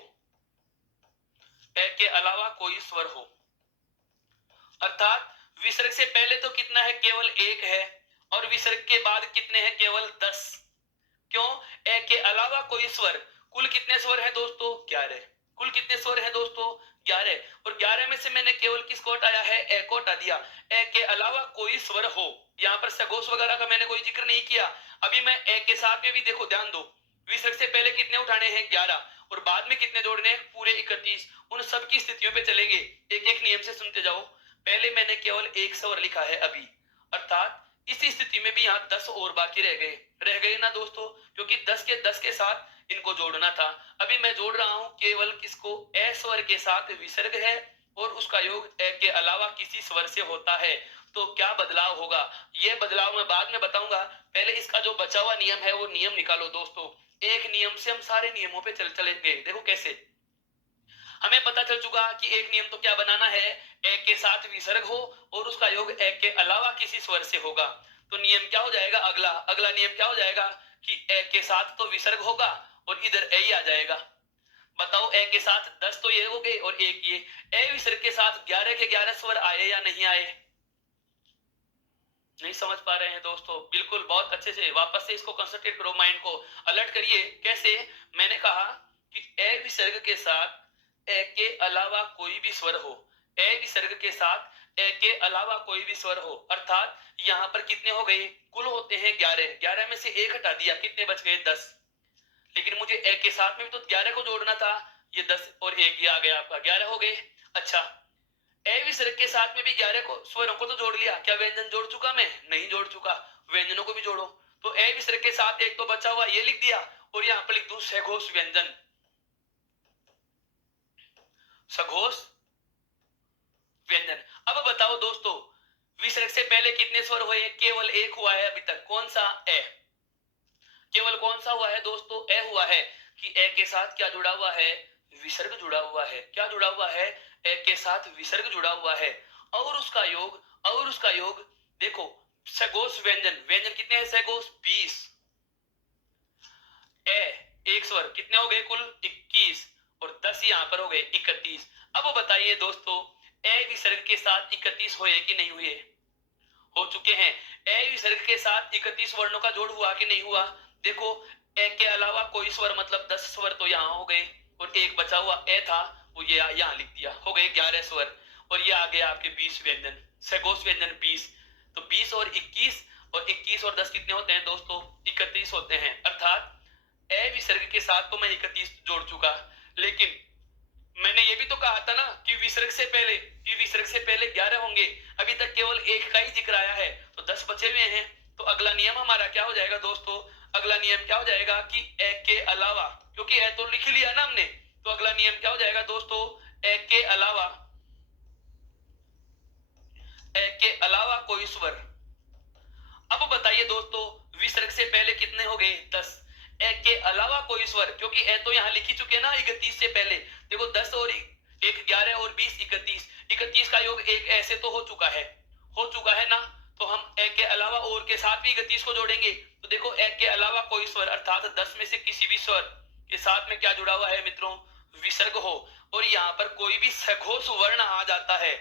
ए के अलावा कोई स्वर हो, अर्थात विसर्ग से पहले तो कितना है? केवल एक है। और विसर्ग के बाद कितने हैं? केवल 10। क्यों? ए के अलावा कोई स्वर। कुल कितने स्वर है दोस्तों? 11। कुल कितने स्वर है दोस्तों? 11। और 11 में से मैंने केवल किसको हटाया है? ए को हटा दिया। ए के अलावा कोई स्वर हो, यहां पर सगोश वगैरह का मैंने कोई जिक्र नहीं किया। अभी मैं ए के साथ में भी देखो, ध्यान दो, विसर्ग से पहले कितने उठाने हैं? 11। और बाद में कितने जोड़ने हैं? पूरे 31। उन सब की स्थितियों पे चलेंगे, एक एक नियम से सुनते जाओ। पहले मैंने केवल एक स्वर लिखा है अभी, अर्थात इसी स्थिति में भी यहाँ 10 और बाकी रह गए ना दोस्तों, क्योंकि 10 के 10 के साथ इनको जोड़ना था। अभी मैं जोड़ रहा हूं केवल किसको? ए स्वर के साथ विसर्ग है और उसका योग ए के अलावा किसी स्वर से होता है। तो क्या बदलाव होगा? यह बदलाव मैं बाद में बताऊंगा। पहले इसका जो बचा हुआ नियम है वो नियम निकालो दोस्तों। एक नियम से हम सारे नियमों पे चलेंगे। देखो कैसे। हमें पता चल चुका कि एक नियम तो क्या बनाना है? ए के साथ विसर्ग हो और उसका योग ए के अलावा किसी स्वर से होगा। तो नियम क्या हो जाएगा? अगला नियम क्या हो जाएगा कि ए के साथ तो विसर्ग होगा और इधर ए ही आ जाएगा। बताओ, ए के साथ 10 तो ये हो गए और एक ये। ए विसर्ग के साथ 11 के 11 स्वर आए या नहीं आए? नहीं समझ पा रहे हैं दोस्तों? बिल्कुल, बहुत अच्छे से वापस से इसको कंसंट्रेट करो, माइंड को अलर्ट करिए। कैसे? मैंने कहा कि ए विसर्ग के साथ ए के अलावा कोई भी स्वर हो, ए विसर्ग के साथ ए के अलावा कोई भी स्वर हो, अर्थात यहां पर कितने हो गए? कुल होते हैं 11। 11 में से एक हटा दिया, कितने बच गए? 10। लेकिन मुझे ए के साथ में भी तो 11 को जोड़ना था। ये 10 और एक ये आ गया, आपका 11 हो गए। अच्छा, ए विसर्ग के साथ में भी 11 को स्वरों को तो जोड़ लिया। क्या व्यंजन जोड़ चुका मैं? नहीं जोड़ चुका। व्यंजनों को भी जोड़ो। तो ए विसर्ग के साथ एक तो बचा हुआ, ये लिख दिया, और यहां पर लिख दूं सघोष व्यंजन। सघोष व्यंजन। अब बताओ दोस्तों, विसर्ग से पहले कितने स्वर हुए? केवल एक हुआ है अभी तक, कौन सा? ए। केवल कौन सा हुआ है दोस्तों? ए हुआ है। कि ए के साथ क्या जुड़ा हुआ है? विसर्ग जुड़ा हुआ है। क्या जुड़ा हुआ है? ए के साथ विसर्ग जुड़ा हुआ है। और उसका योग देखो, सघोष व्यंजन। व्यंजन कितने हैं सघोष? 20। ए एक स्वर, कितने हो गए कुल? 21। और 10 यहां पर हो गए 31। अब बताइए दोस्तों, ए विसर्ग के साथ 31 हुए कि नहीं हुए? हो चुके हैं। ए विसर्ग के साथ 31 वर्णों का जोड़ हुआ कि नहीं हुआ? देखो, ए के अलावा कोई स्वर, मतलब 10 स्वर तो यहां हो गए, और एक बचा हुआ ए था, वो ये यहां लिख दिया, हो गए 11 स्वर। और ये आ गए आपके 20 व्यंजन, सघोष व्यंजन 20। तो 20 और 21, और 21 और 10 कितने होते हैं दोस्तों? 31 होते हैं। अर्थात ए विसर्ग के साथ तो मैं 31 जोड़ चुका, लेकिन मैंने ये भी तो कहा था ना कि विसर्ग से पहले 11 होंगे। अभी तक केवल एक का ही जिक्र आया है, तो 10 बचे हुए हैं। तो अगला नियम हमारा क्या हो जाएगा दोस्तों? अगला नियम क्या हो जाएगा कि ए के अलावा, क्योंकि ए तो लिख लिया ना हमने, तो अगला नियम क्या हो जाएगा दोस्तों? ए के अलावा कोई स्वर। अब बताइए दोस्तों, विसर्ग से पहले कितने हो गए? 10। ए के अलावा कोई स्वर, क्योंकि ए तो यहां लिखी चुके ना 31 से पहले। देखो 10 और एक 11 और 20 31। 31 का योग एक ऐसे तो हो चुका है ना। तो हम ए के अलावा और के साथ भी 31 को जोड़ेंगे। तो देखो, ए के अलावा कोई स्वर, अर्थात 10 में से किसी भी स्वर के साथ में क्या जुड़ा हुआ है मित्रों? विसर्ग हो। और यहां पर कोई भी सघोष वर्ण आ जाता है।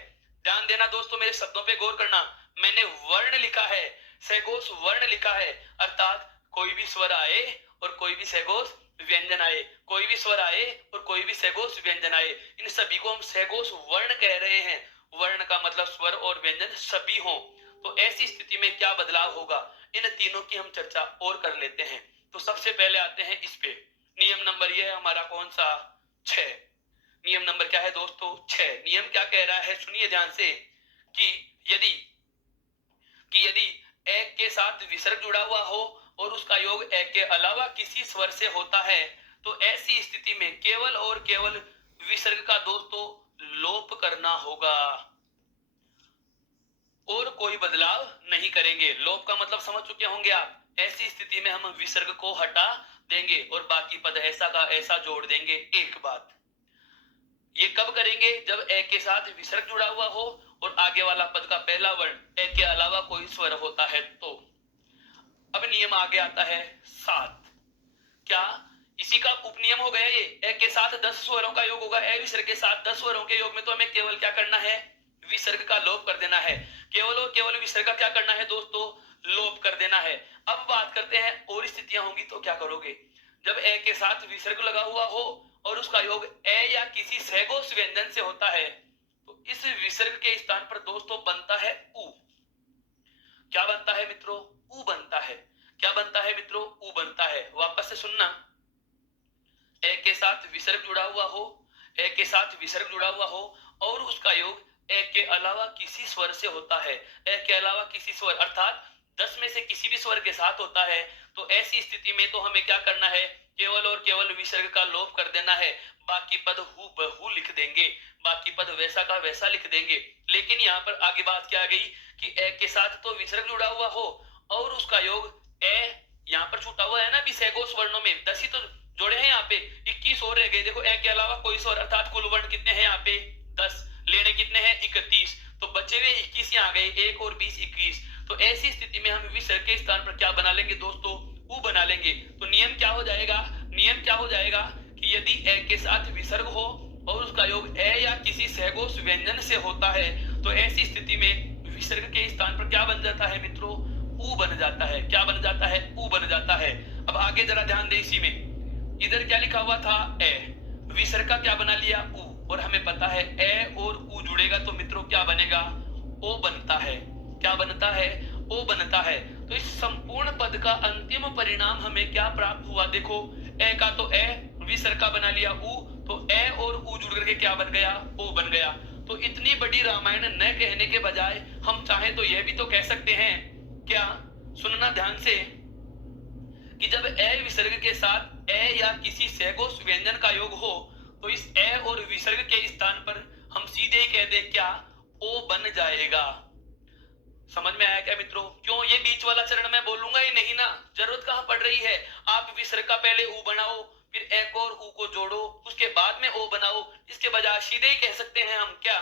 ध्यान देना दोस्तों, मेरे शब्दों पे गौर करना। मैंने वर्ण लिखा है, सघोष वर्ण लिखा है, अर्थात कोई भी स्वर आए और कोई भी सघोष व्यंजन आए, कोई भी स्वर आए और कोई भी सघोष व्यंजन आए, इन सभी को हम सघोष वर्ण कह रहे हैं। वर्ण का मतलब स्वर और व्यंजन सभी हो, तो ऐसी स्थिति में क्या बदलाव होगा, इन तीनों की हम चर्चा और कर लेते हैं। तो सबसे पहले आते हैं इस पे, नियम नंबर ये है हमारा कौन सा, 6। नियम नंबर क्या है दोस्तों, 6। नियम क्या कह रहा है, सुनिए ध्यान से, कि यदि यदि एक के साथ विसर्ग जुड़ा हुआ हो और उसका योग एक के अलावा किसी स्वर से होता है, तो ऐसी स्थिति में केवल और केवल विसर्ग का दोस्तों लोप करना होगा और कोई बदलाव नहीं करेंगे। लोप का मतलब समझ चुके होंगे आप। ऐसी स्थिति में हम विसर्ग को हटा देंगे और बाकी पद ऐसा का ऐसा जोड़ देंगे। एक बात, ये कब करेंगे, जब एक के साथ विसर्ग जुड़ा हुआ हो और आगे वाला पद का पहला वर्ण एक के अलावा कोई स्वर होता है तो। अब नियम आगे आता है 7। क्या इसी का उपनियम हो गया, ये एक के साथ 10 स्वरों का योग होगा। ए विसर्ग के साथ 10 स्वरों के योग में तो हमें केवल क्या करना है, विसर्ग का लोप कर देना है। केवल और केवल विसर्ग का क्या करना है दोस्तों, लोप कर देना है। अब बात करते हैं और स्थितियां होंगी तो क्या करोगे, जब ए के साथ विसर्ग लगा हुआ हो और उसका योग ए या किसी सहघोष व्यंजन से होता है, तो इस विसर्ग के स्थान पर दोस्तों बनता है उ। क्या बनता है मित्रों, उ बनता है। क्या बनता है मित्रों, उ बनता है। वापस से सुनना, एक के साथ विसर्ग जुड़ा हुआ हो, एक के साथ विसर्ग जुड़ा हुआ हो और उसका योग एक के अलावा किसी स्वर से होता है, एक के अलावा किसी स्वर अर्थात 10 में से किसी भी स्वर के साथ होता है, तो ऐसी स्थिति में तो हमें क्या करना है, केवल और केवल विसर्ग का लोप कर देना है। बाकी पद हु बहू लिख देंगे, बाकी पद वैसा का वैसा लिख देंगे। लेकिन यहाँ पर आगे बात क्या आ गई कि एक के साथ तो विसर्ग जुड़ा हुआ हो और उसका योग ए यहाँ पर छूटा हुआ है ना, भी सहघोष वर्णों में 10 ही तो जोड़े हैं, यहाँ पे 21 और रह गए। देखो एक के अलावा कोई स्वर अर्थात कुल वर्ण कितने हैं यहाँ पे 10, लेने कितने हैं 31, तो बचे हुए 21 यहाँ गए, 1 और 20 21। तो ऐसी स्थिति में हम विसर्ग के स्थान पर क्या बना लेंगे दोस्तों, उ बना लेंगे। तो नियम क्या हो जाएगा, नियम क्या हो जाएगा कि यदि ए के साथ विसर्ग हो और उसका योग ए या किसी सहघोष व्यंजन से होता है, तो ऐसी स्थिति में विसर्ग के स्थान पर क्या बन जाता है मित्रों, उ बन जाता है। क्या बन जाता है, उ बन जाता है। अब आगे जरा ध्यान दे, इसी में इधर क्या लिखा हुआ था, ए, विसर्ग का क्या बना लिया, उ, और हमें पता है ए और उ जुड़ेगा तो मित्रों क्या बनेगा, ओ बनता है। क्या बनता है, ओ बनता है। तो इस संपूर्ण पद का अंतिम परिणाम हमें क्या प्राप्त हुआ, देखो ए का तो ए, विसर्ग का बना लिया उ, तो ए और उ जुड़ करके क्या बन गया, ओ बन गया। तो इतनी बड़ी रामायण न कहने के बजाय हम चाहे तो यह भी तो कह सकते हैं, क्या, सुनना ध्यान से, कि जब ए विसर्ग के साथ ए या किसी सहघोष व्यंजन का योग हो, तो इस ए और विसर्ग के स्थान पर हम सीधे ही कह दे क्या, ओ बन जाएगा। समझ में आया क्या मित्रों, क्यों ये बीच वाला चरण मैं बोलूंगा ही नहीं ना, जरूरत कहां पड़ रही है। आप विसर्ग का पहले उ बनाओ, फिर एक और उ को जोड़ो, उसके बाद में ओ बनाओ। इसके बजाय सीधे ही कह सकते हैं हम क्या,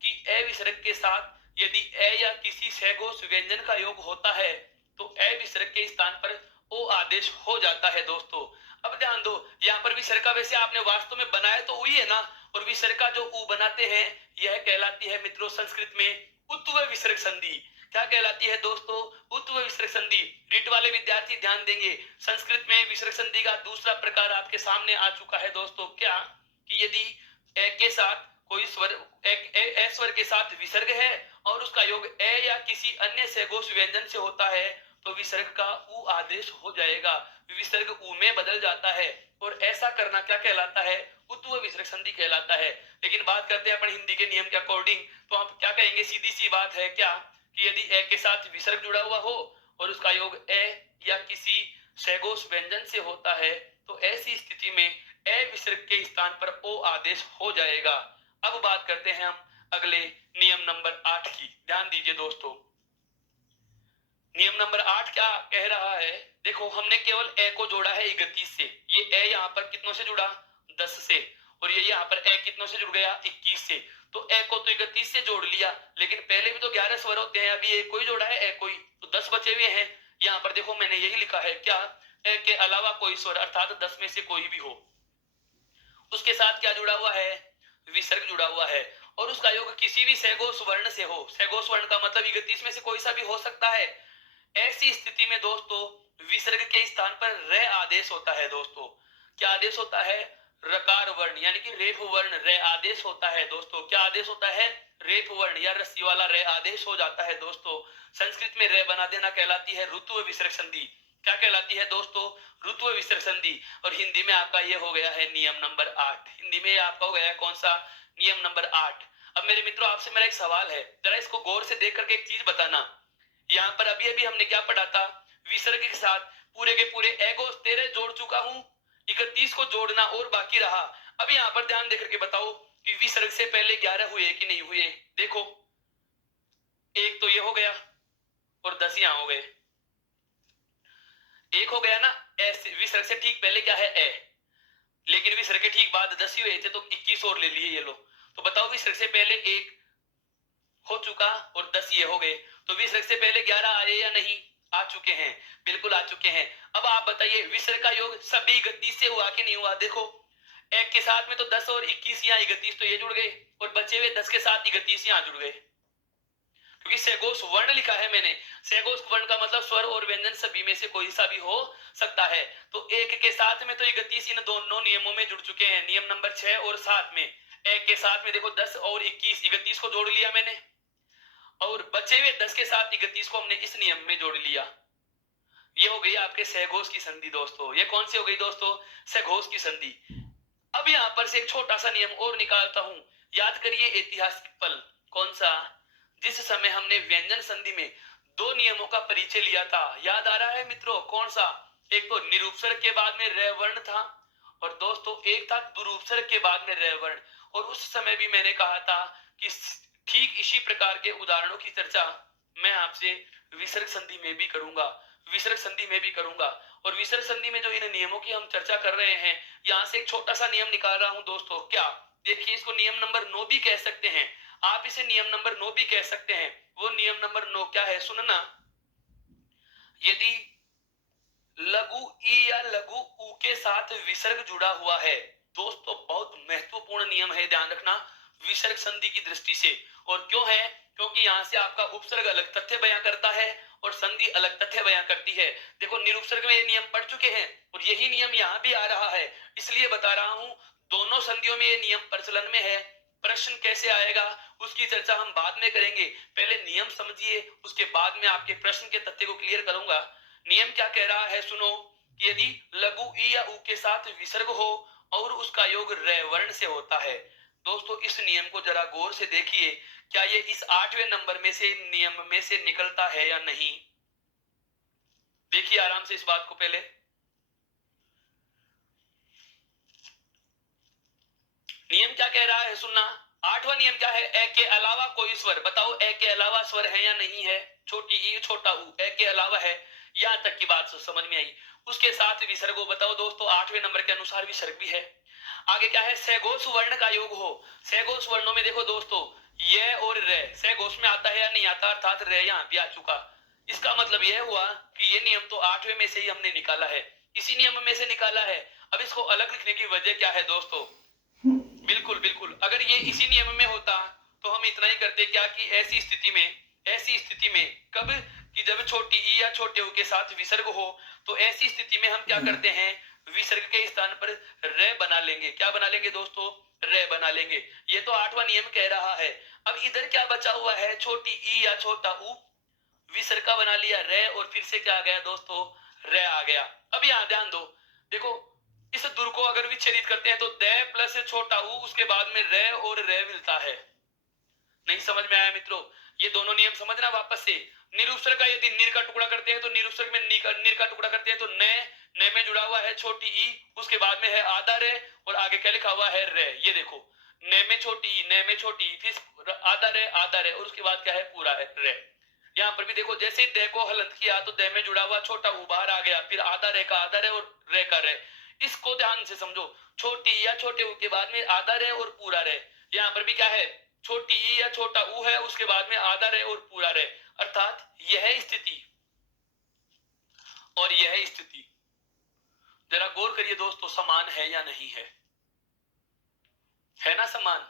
कि ए विसर्ग के साथ यदि ए या किसी सहघोष व्यंजन का योग होता है, तो ए विसर्ग के स्थान पर ओ आदेश हो जाता है दोस्तों। अब ध्यान दो, यहाँ पर विसर्ग का वैसे आपने वास्तव में बनाया तो हुई है ना, और विसर्ग का जो उ बनाते हैं यह कहलाती है मित्रों संस्कृत में उत्व विसर्ग संधि। क्या कहलाती है दोस्तों, उत्व विसर्ग संधि। रीट वाले विद्यार्थी ध्यान देंगे, संस्कृत में विसर्ग संधि का दूसरा प्रकार आपके सामने आ चुका है दोस्तों, क्या, कि यदि ए के साथ कोई स्वर ए स्वर के साथ विसर्ग है और उसका योग ए या किसी अन्य सहघोष व्यंजन से होता है, तो विसर्ग का उ आदेश हो जाएगा, विसर्ग उ में बदल जाता है, और ऐसा करना क्या कहलाता है, उत्व विसर्ग संधि कहलाता है। लेकिन बात करते हैं अपन हिंदी के नियम के अकॉर्डिंग, तो आप क्या कहेंगे, सीधी सी बात है क्या, कि यदि ए के साथ विसर्ग जुड़ा हुआ हो और उसका योग ए या किसी सहघोष व्यंजन से होता है, तो ऐसी स्थिति में ए विसर्ग के स्थान पर ओ आदेश हो जाएगा। अब बात करते हैं हम अगले नियम नंबर 8 की, ध्यान दीजिए दोस्तों। नियम नंबर 8 क्या कह रहा है, देखो हमने केवल ए को जोड़ा है 31 से, ये ए यहाँ पर कितनों से जुड़ा, 10 से, और ये यहाँ पर ए कितनों से जुड़ गया, 21 से। तो ए को तो 31 से जोड़ लिया, लेकिन पहले भी तो 11 स्वर होते हैं, अभी एक कोई जोड़ा है ए कोई, तो 10 बचे हुए हैं। यहाँ पर देखो मैंने यही लिखा है क्या, ए के अलावा कोई स्वर अर्थात 10 में से कोई भी हो, उसके साथ क्या जुड़ा हुआ है, विसर्ग जुड़ा हुआ है, और उसका योग किसी भी सहघोष वर्ण से हो। सहघोष वर्ण का मतलब 31 में से कोई सा भी हो सकता है। ऐसी स्थिति में दोस्तों विसर्ग के स्थान पर रे आदेश होता है दोस्तों। क्या आदेश होता है, रकार वर्ण यानी कि रेफ वर्ण रे आदेश होता है दोस्तों। क्या आदेश होता है, रेप वर्ण या रस्सी वाला रे आदेश हो जाता है दोस्तों। संस्कृत में रे बना देना कहलाती है ऋतु विसर्ग संधि। क्या कहलाती है दोस्तों? ऋतु विसर्ग संधि। और हिंदी में आपका ये हो गया है नियम नंबर 8। हिंदी में आपका हो गया है कौन सा? नियम नंबर 8। अब मेरे मित्रों आपसे मेरा एक सवाल है, जरा इसको गौर से देख करके एक चीज बताना। यहाँ पर अभी अभी हमने क्या पढ़ा था? विसर्ग के साथ पूरे के पूरे एगोस 13 जोड़ चुका हूं, 31 को जोड़ना और बाकी रहा। अब यहाँ पर ध्यान देकर के बताओ कि विसर्ग से पहले 11 हुए कि नहीं हुए? देखो, एक तो ये हो गया और 10 यहां हो गए। एक हो गया ना, ऐसे विसर्ग से ठीक पहले क्या है? ए। लेकिन विसर्ग के ठीक बाद 10 ही हुए थे, तो 21 और ले लिए ये लोग। तो बताओ विसर्ग से पहले एक हो चुका और 10 ये हो गए, तो विसर्ग से पहले 11 आए या नहीं? आ चुके हैं, बिल्कुल आ चुके हैं। अब आप बताइए विसर्ग का योग सभी 31 से हुआ कि नहीं हुआ? देखो, एक के साथ में तो 10 और 21 या 31 तो ये जुड़ गए, और बचे हुए 10 के साथ 31 यहां जुड़ गए, क्योंकि सैगोस वर्ण लिखा है मैंने। सैगोस वर्ण का मतलब स्वर और व्यंजन सभी में से कोई सा भी हो सकता है। तो एक के साथ में तो 31 इन दोनों नियमों में जुड़ चुके हैं, नियम नंबर 6 और 7 में। एक के साथ में देखो 10 और 21, 31 को जोड़ लिया मैंने, और बचे हुए 10 के साथ 31 को हमने इस नियम में जोड़ लिया। ये हो गई आपके सहघोष की संधि दोस्तों। ये कौन सी हो गई दोस्तों? सहघोष की संधि। अब यहां पर से एक छोटा सा नियम और निकालता हूं। याद करिए ऐतिहासिक पल। कौन सा? जिस समय हमने व्यंजन संधि में दो नियमों का परिचय लिया था, याद आ रहा है मित्रों? कौन सा? एक तो निरूपसर्ग के बाद में रे वर्ण था, और दोस्तों एक था दुरूपसर्ग के बाद में रे वर्ण। और उस समय भी मैंने कहा था कि ठीक इसी प्रकार के उदाहरणों की चर्चा मैं आपसे विसर्ग संधि में भी करूंगा, विसर्ग संधि में भी करूंगा। और विसर्ग संधि में जो इन नियमों की हम चर्चा कर रहे हैं, यहां से एक छोटा सा नियम निकाल रहा हूं दोस्तों। क्या? देखिए, इसको नियम नंबर 9 भी कह सकते हैं, आप इसे नियम नंबर 9 भी कह सकते हैं। वो नियम नंबर 9 क्या है? सुनना। यदि लघु ई या लघु ऊ के साथ विसर्ग जुड़ा हुआ है, दोस्तों बहुत महत्वपूर्ण नियम है, ध्यान रखना, विसर्ग संधि की दृष्टि से। और क्यों है? क्योंकि यहां से आपका उपसर्ग अलग तथ्य बयां करता है और संधि अलग तथ्य बयां करती है। देखो, निरुपसर्ग में ये नियम पढ़ चुके हैं और यही नियम यहां भी आ रहा है, इसलिए बता रहा हूं। दोनों संधियों में ये नियम प्रचलन में है। प्रश्न कैसे आएगा उसकी चर्चा हम बाद में करेंगे, पहले नियम समझिए, उसके बाद में आपके प्रश्न के तथ्य को क्लियर करूंगा। नियम क्या कह रहा है? सुनो, कि यदि लघु ई या ऊ के साथ विसर्ग हो और उसका योग रे वर्ण से होता है। दोस्तों इस नियम को जरा गौर से देखिए, क्या ये इस 8वें नंबर में से नियम में से निकलता है या नहीं? देखिए आराम से इस बात को पहले। नियम क्या कह रहा है? सुनना। 8वां नियम क्या है? ए के अलावा कोई स्वर। बताओ ए के अलावा स्वर है या नहीं है? छोटी ई छोटा ऊ ए के अलावा है, यहां तक की बात समझ में आई। उसके साथ विसर्ग हो, बताओ दोस्तों 8वें नंबर के अनुसार विसर्ग भी है। आगे क्या है? सहघोष वर्ण का योग हो। सहघोष वर्णों में देखो दोस्तों, ये और रे सहघोष में आता है या नहीं आता? अर्थात रे यहां भी आ चुका। इसका मतलब यह हुआ कि ये नियम तो 8वें में से ही हमने निकाला है, इसी नियम में से निकाला है। अब इसको अलग लिखने की वजह क्या है दोस्तों? बिल्कुल बिल्कुल, अगर ये इसी नियम में होता तो हम इतना ही करते, क्या कि ऐसी स्थिति में कब? कि जब छोटी ई या छोटे ऊ के साथ विसर्ग हो, तो ऐसी स्थिति में हम क्या करते हैं? विसर्ग के स्थान पर रे बना लेंगे। क्या बना लेंगे दोस्तों? रे बना लेंगे। ये तो 8वां नियम कह रहा है। अब इधर क्या बचा हुआ है? छोटी ई या छोटा ऊ, विसर्ग का बना लिया रे, और फिर से क्या आ गया दोस्तों? रे आ गया। अब यहां ध्यान दो, देखो इस दुर को अगर विच्छेदित करते हैं तो दे प्लस छोटा ऊ, उसके बाद में रे और रे मिलता है। नहीं समझ में आया मित्रों? ये दोनों नियम समझना वापस से। निरुपसर्ग का यदि निर का टुकड़ा करते हैं तो निरुपसर्ग में निर का टुकड़ा करते हैं तो ने में जुड़ा हुआ है छोटी ई, उसके बाद में है आधा रे, और आगे क्या लिखा हुआ है? रे। ये देखो, ने में छोटी ई, ने में छोटी ई, फिर आधा रे, और उसके बाद क्या है? पूरा है रे। यहाँ पर भी देखो, जैसे दे को हलंत किया तो दे में जुड़ा हुआ छोटा ऊ बाहर आ गया, फिर आधा रे का आधा रे और रे का रे। इसको ध्यान से समझो, छोटी या छोटे ऊ के बाद में आधा रे और पूरा रे। यहाँ पर भी क्या है? छोटी ई या छोटा ऊ है, उसके बाद में आधा रे और पूरा रे, अर्थात यह स्थिति और यह स्थिति, जरा गौर करिए दोस्तों, समान है या नहीं है? है ना समान?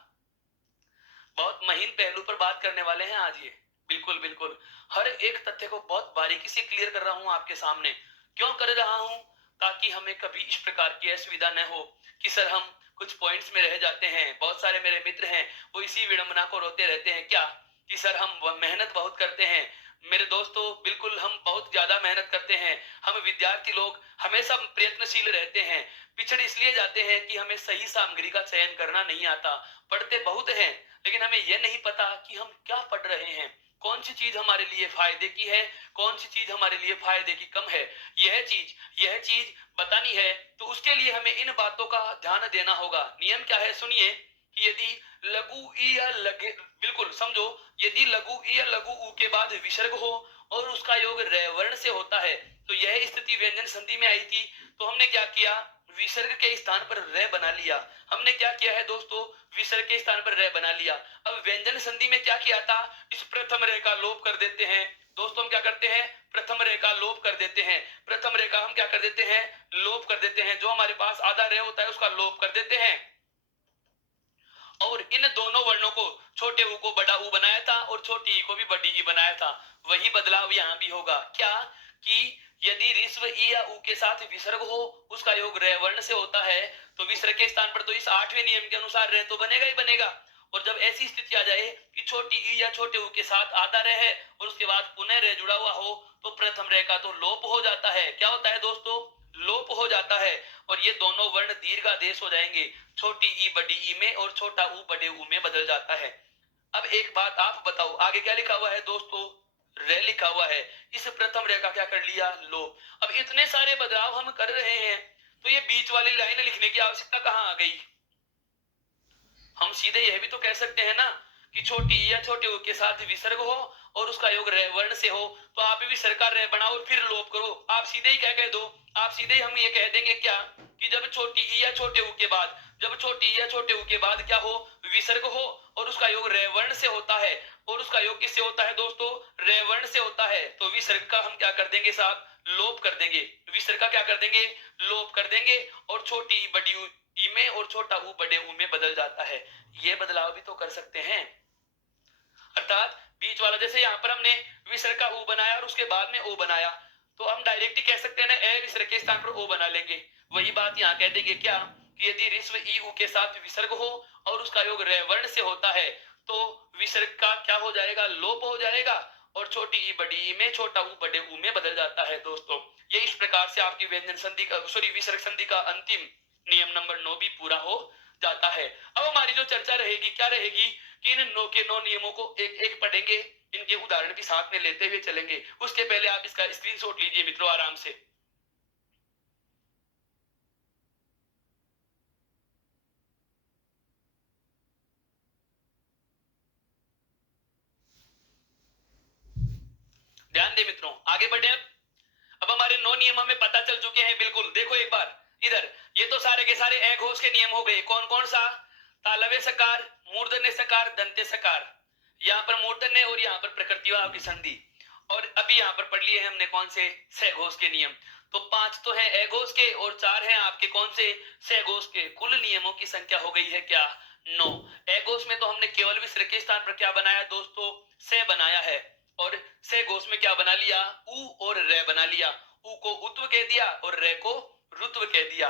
बहुत महीन पहलू पर बात करने वाले हैं आज ये। बिल्कुल बिल्कुल, हर एक तथ्य को बहुत बारीकी से क्लियर कर रहा हूं आपके सामने। क्यों कर रहा हूं? ताकि हमें कभी इस प्रकार की असुविधा न हो कि सर हम कुछ पॉइंट्स में रह जाते हैं। बहुत सारे मेरे मित्र हैं वो इसी विडंबना को रोते रहते हैं क्या कि सर हम मेहनत बहुत करते हैं। मेरे दोस्तों बिल्कुल हम बहुत ज्यादा मेहनत करते हैं। हम विद्यार्थी लोग हमेशा प्रयत्नशील रहते हैं। पिछड़ इसलिए जाते हैं कि हमें सही सामग्री का चयन करना नहीं आता। पढ़ते बहुत हैं लेकिन हमें यह नहीं पता कि हम क्या पढ़ रहे हैं, कौन सी चीज हमारे लिए फायदे की है, कौन सी चीज हमारे लिए फायदे की कम है। यह चीज बतानी है तो उसके लिए हमें इन बातों का ध्यान देना होगा। नियम क्या है सुनिए कि यदि लघु ई या लघु, बिल्कुल समझो, यदि लघु ई या लघु ऊ के बाद विसर्ग हो और उसका योग रे वर्ण से होता है तो यह स्थिति व्यंजन संधि में आई थी। तो हमने क्या किया, विसर्ग के स्थान पर रे बना लिया। हमने क्या किया है दोस्तों, विसर्ग के स्थान पर रे बना लिया। अब व्यंजन संधि में क्या किया था, इस प्रथम रे का लोप कर देते हैं। दोस्तों हम क्या करते हैं, प्रथम रे का लोप कर देते हैं। प्रथम रे का हम क्या कर देते हैं, लोप कर देते हैं। जो हमारे पास आधा रे होता है उसका लोप कर देते हैं और इन दोनों वर्णों को, छोटे ऊ को बड़ा ऊ बनाया था और छोटी ई को भी बड़ी ई बनाया था। वही बदलाव यहां भी होगा। क्या कि यदि ऋस्व ई या ऊ के साथ विसर्ग हो, उसका योग रे वर्ण से होता है, तो विसर्ग के स्थान पर तो इस 8वें नियम के अनुसार रे तो बनेगा ही बनेगा। और जब ऐसी स्थिति आ जाए कि छोटी ई या छोटे ऊ के साथ आधा रे है और उसके बाद पुनः रे जुड़ा हुआ हो, तो प्रथम रे का तो लोप हो जाता है। क्या होता है दोस्तों, लोप हो जाता है और ये दोनों वर्ण दीर्घादेश हो जाएंगे। छोटी ई बड़ी ई में और छोटा ऊ बड़े ऊ में बदल जाता है। अब एक बात आप बताओ, आगे क्या लिखा हुआ है दोस्तों, रे लिखा हुआ है। इस प्रथम रे का क्या कर लिया, लोप। अब इतने सारे बदलाव हम कर रहे हैं तो ये बीच वाली लाइन लिखने की आवश्यकता कहां आ गई। हम सीधे यह भी तो कह सकते हैं ना कि छोटी या छोटे ऊ के साथ विसर्ग हो और उसका योग रे वर्ण से हो, तो आप भी विसर्ग का रे बनाओ और फिर लोप करो। आप सीधे ही क्या कह दो, आप सीधे ही हम ये कह देंगे क्या कि जब छोटी ई या छोटे ऊ के बाद, जब छोटी ई या छोटे ऊ के बाद क्या हो, विसर्ग हो और उसका योग रे वर्ण से होता है, और उसका योग किससे होता है दोस्तों, रे वर्ण से होता है, तो विसर्ग का हम क्या कर देंगे साहब, लोप कर देंगे। विसर्ग का क्या कर देंगे, लोप कर देंगे और छोटी ई बड़ी ई में और छोटा ऊ बड़े ऊ में बदल जाता है। ये बदलाव भी तो कर सकते हैं। अर्थात बीच वाला, जैसे यहाँ पर हमने विसर्ग का ऊ बनाया और उसके बाद में ओ बनाया, तो हम डायरेक्ट ही कह सकते हैं ना, ए विसर्ग के स्थान पर ओ बना लेंगे। वही बात यहाँ कह देंगे क्या कि यदि ऋस्व ई ऊ के साथ विसर्ग हो और उसका योग रे वर्ण से होता है, तो विसर्ग का क्या हो जाएगा, लोप हो जाएगा और छोटी ई बड़ी ई में, छोटा ऊ बड़े ऊ में बदल जाता है। दोस्तों ये इस प्रकार से आपकी व्यंजन संधि का, सॉरी, विसर्ग संधि का अंतिम नियम नंबर 9 भी पूरा हो जाता है। अब हमारी जो चर्चा रहेगी क्या रहेगी कि इन 9 के 9 नियमों को एक एक पढ़ेंगे, इनके उदाहरण भी साथ में लेते हुए चलेंगे। उसके पहले आप इसका स्क्रीनशॉट लीजिए मित्रों आराम से। ध्यान दे मित्रों, आगे बढ़े। अब हमारे 9 नियम हमें पता चल चुके हैं। बिल्कुल देखो एक बार इधर, ये तो सारे के सारे एक घोष के नियम हो गए। कौन कौन सा, तालव्य सकार, मूर्धन्य सकार, दंत्य सकार, यहाँ पर मूर्धन्य और यहाँ पर प्रकृतिवाद की संधि। और अभी यहाँ पर पढ़ लिए हैं हमने कौन से, सहघोष के नियम। तो 5 तो है अघोष के और 4 हैं आपके कौन से, सहघोष के। कुल नियमों की संख्या हो गई है क्या, 9। अघोष में तो हमने केवल विसर्ग के स्थान पर क्या बनाया दोस्तों, से बनाया है। और सहघोष में क्या बना लिया, ऊ और रे बना लिया। ऊ को उत्व कह दिया और रे को रुत्व कह दिया।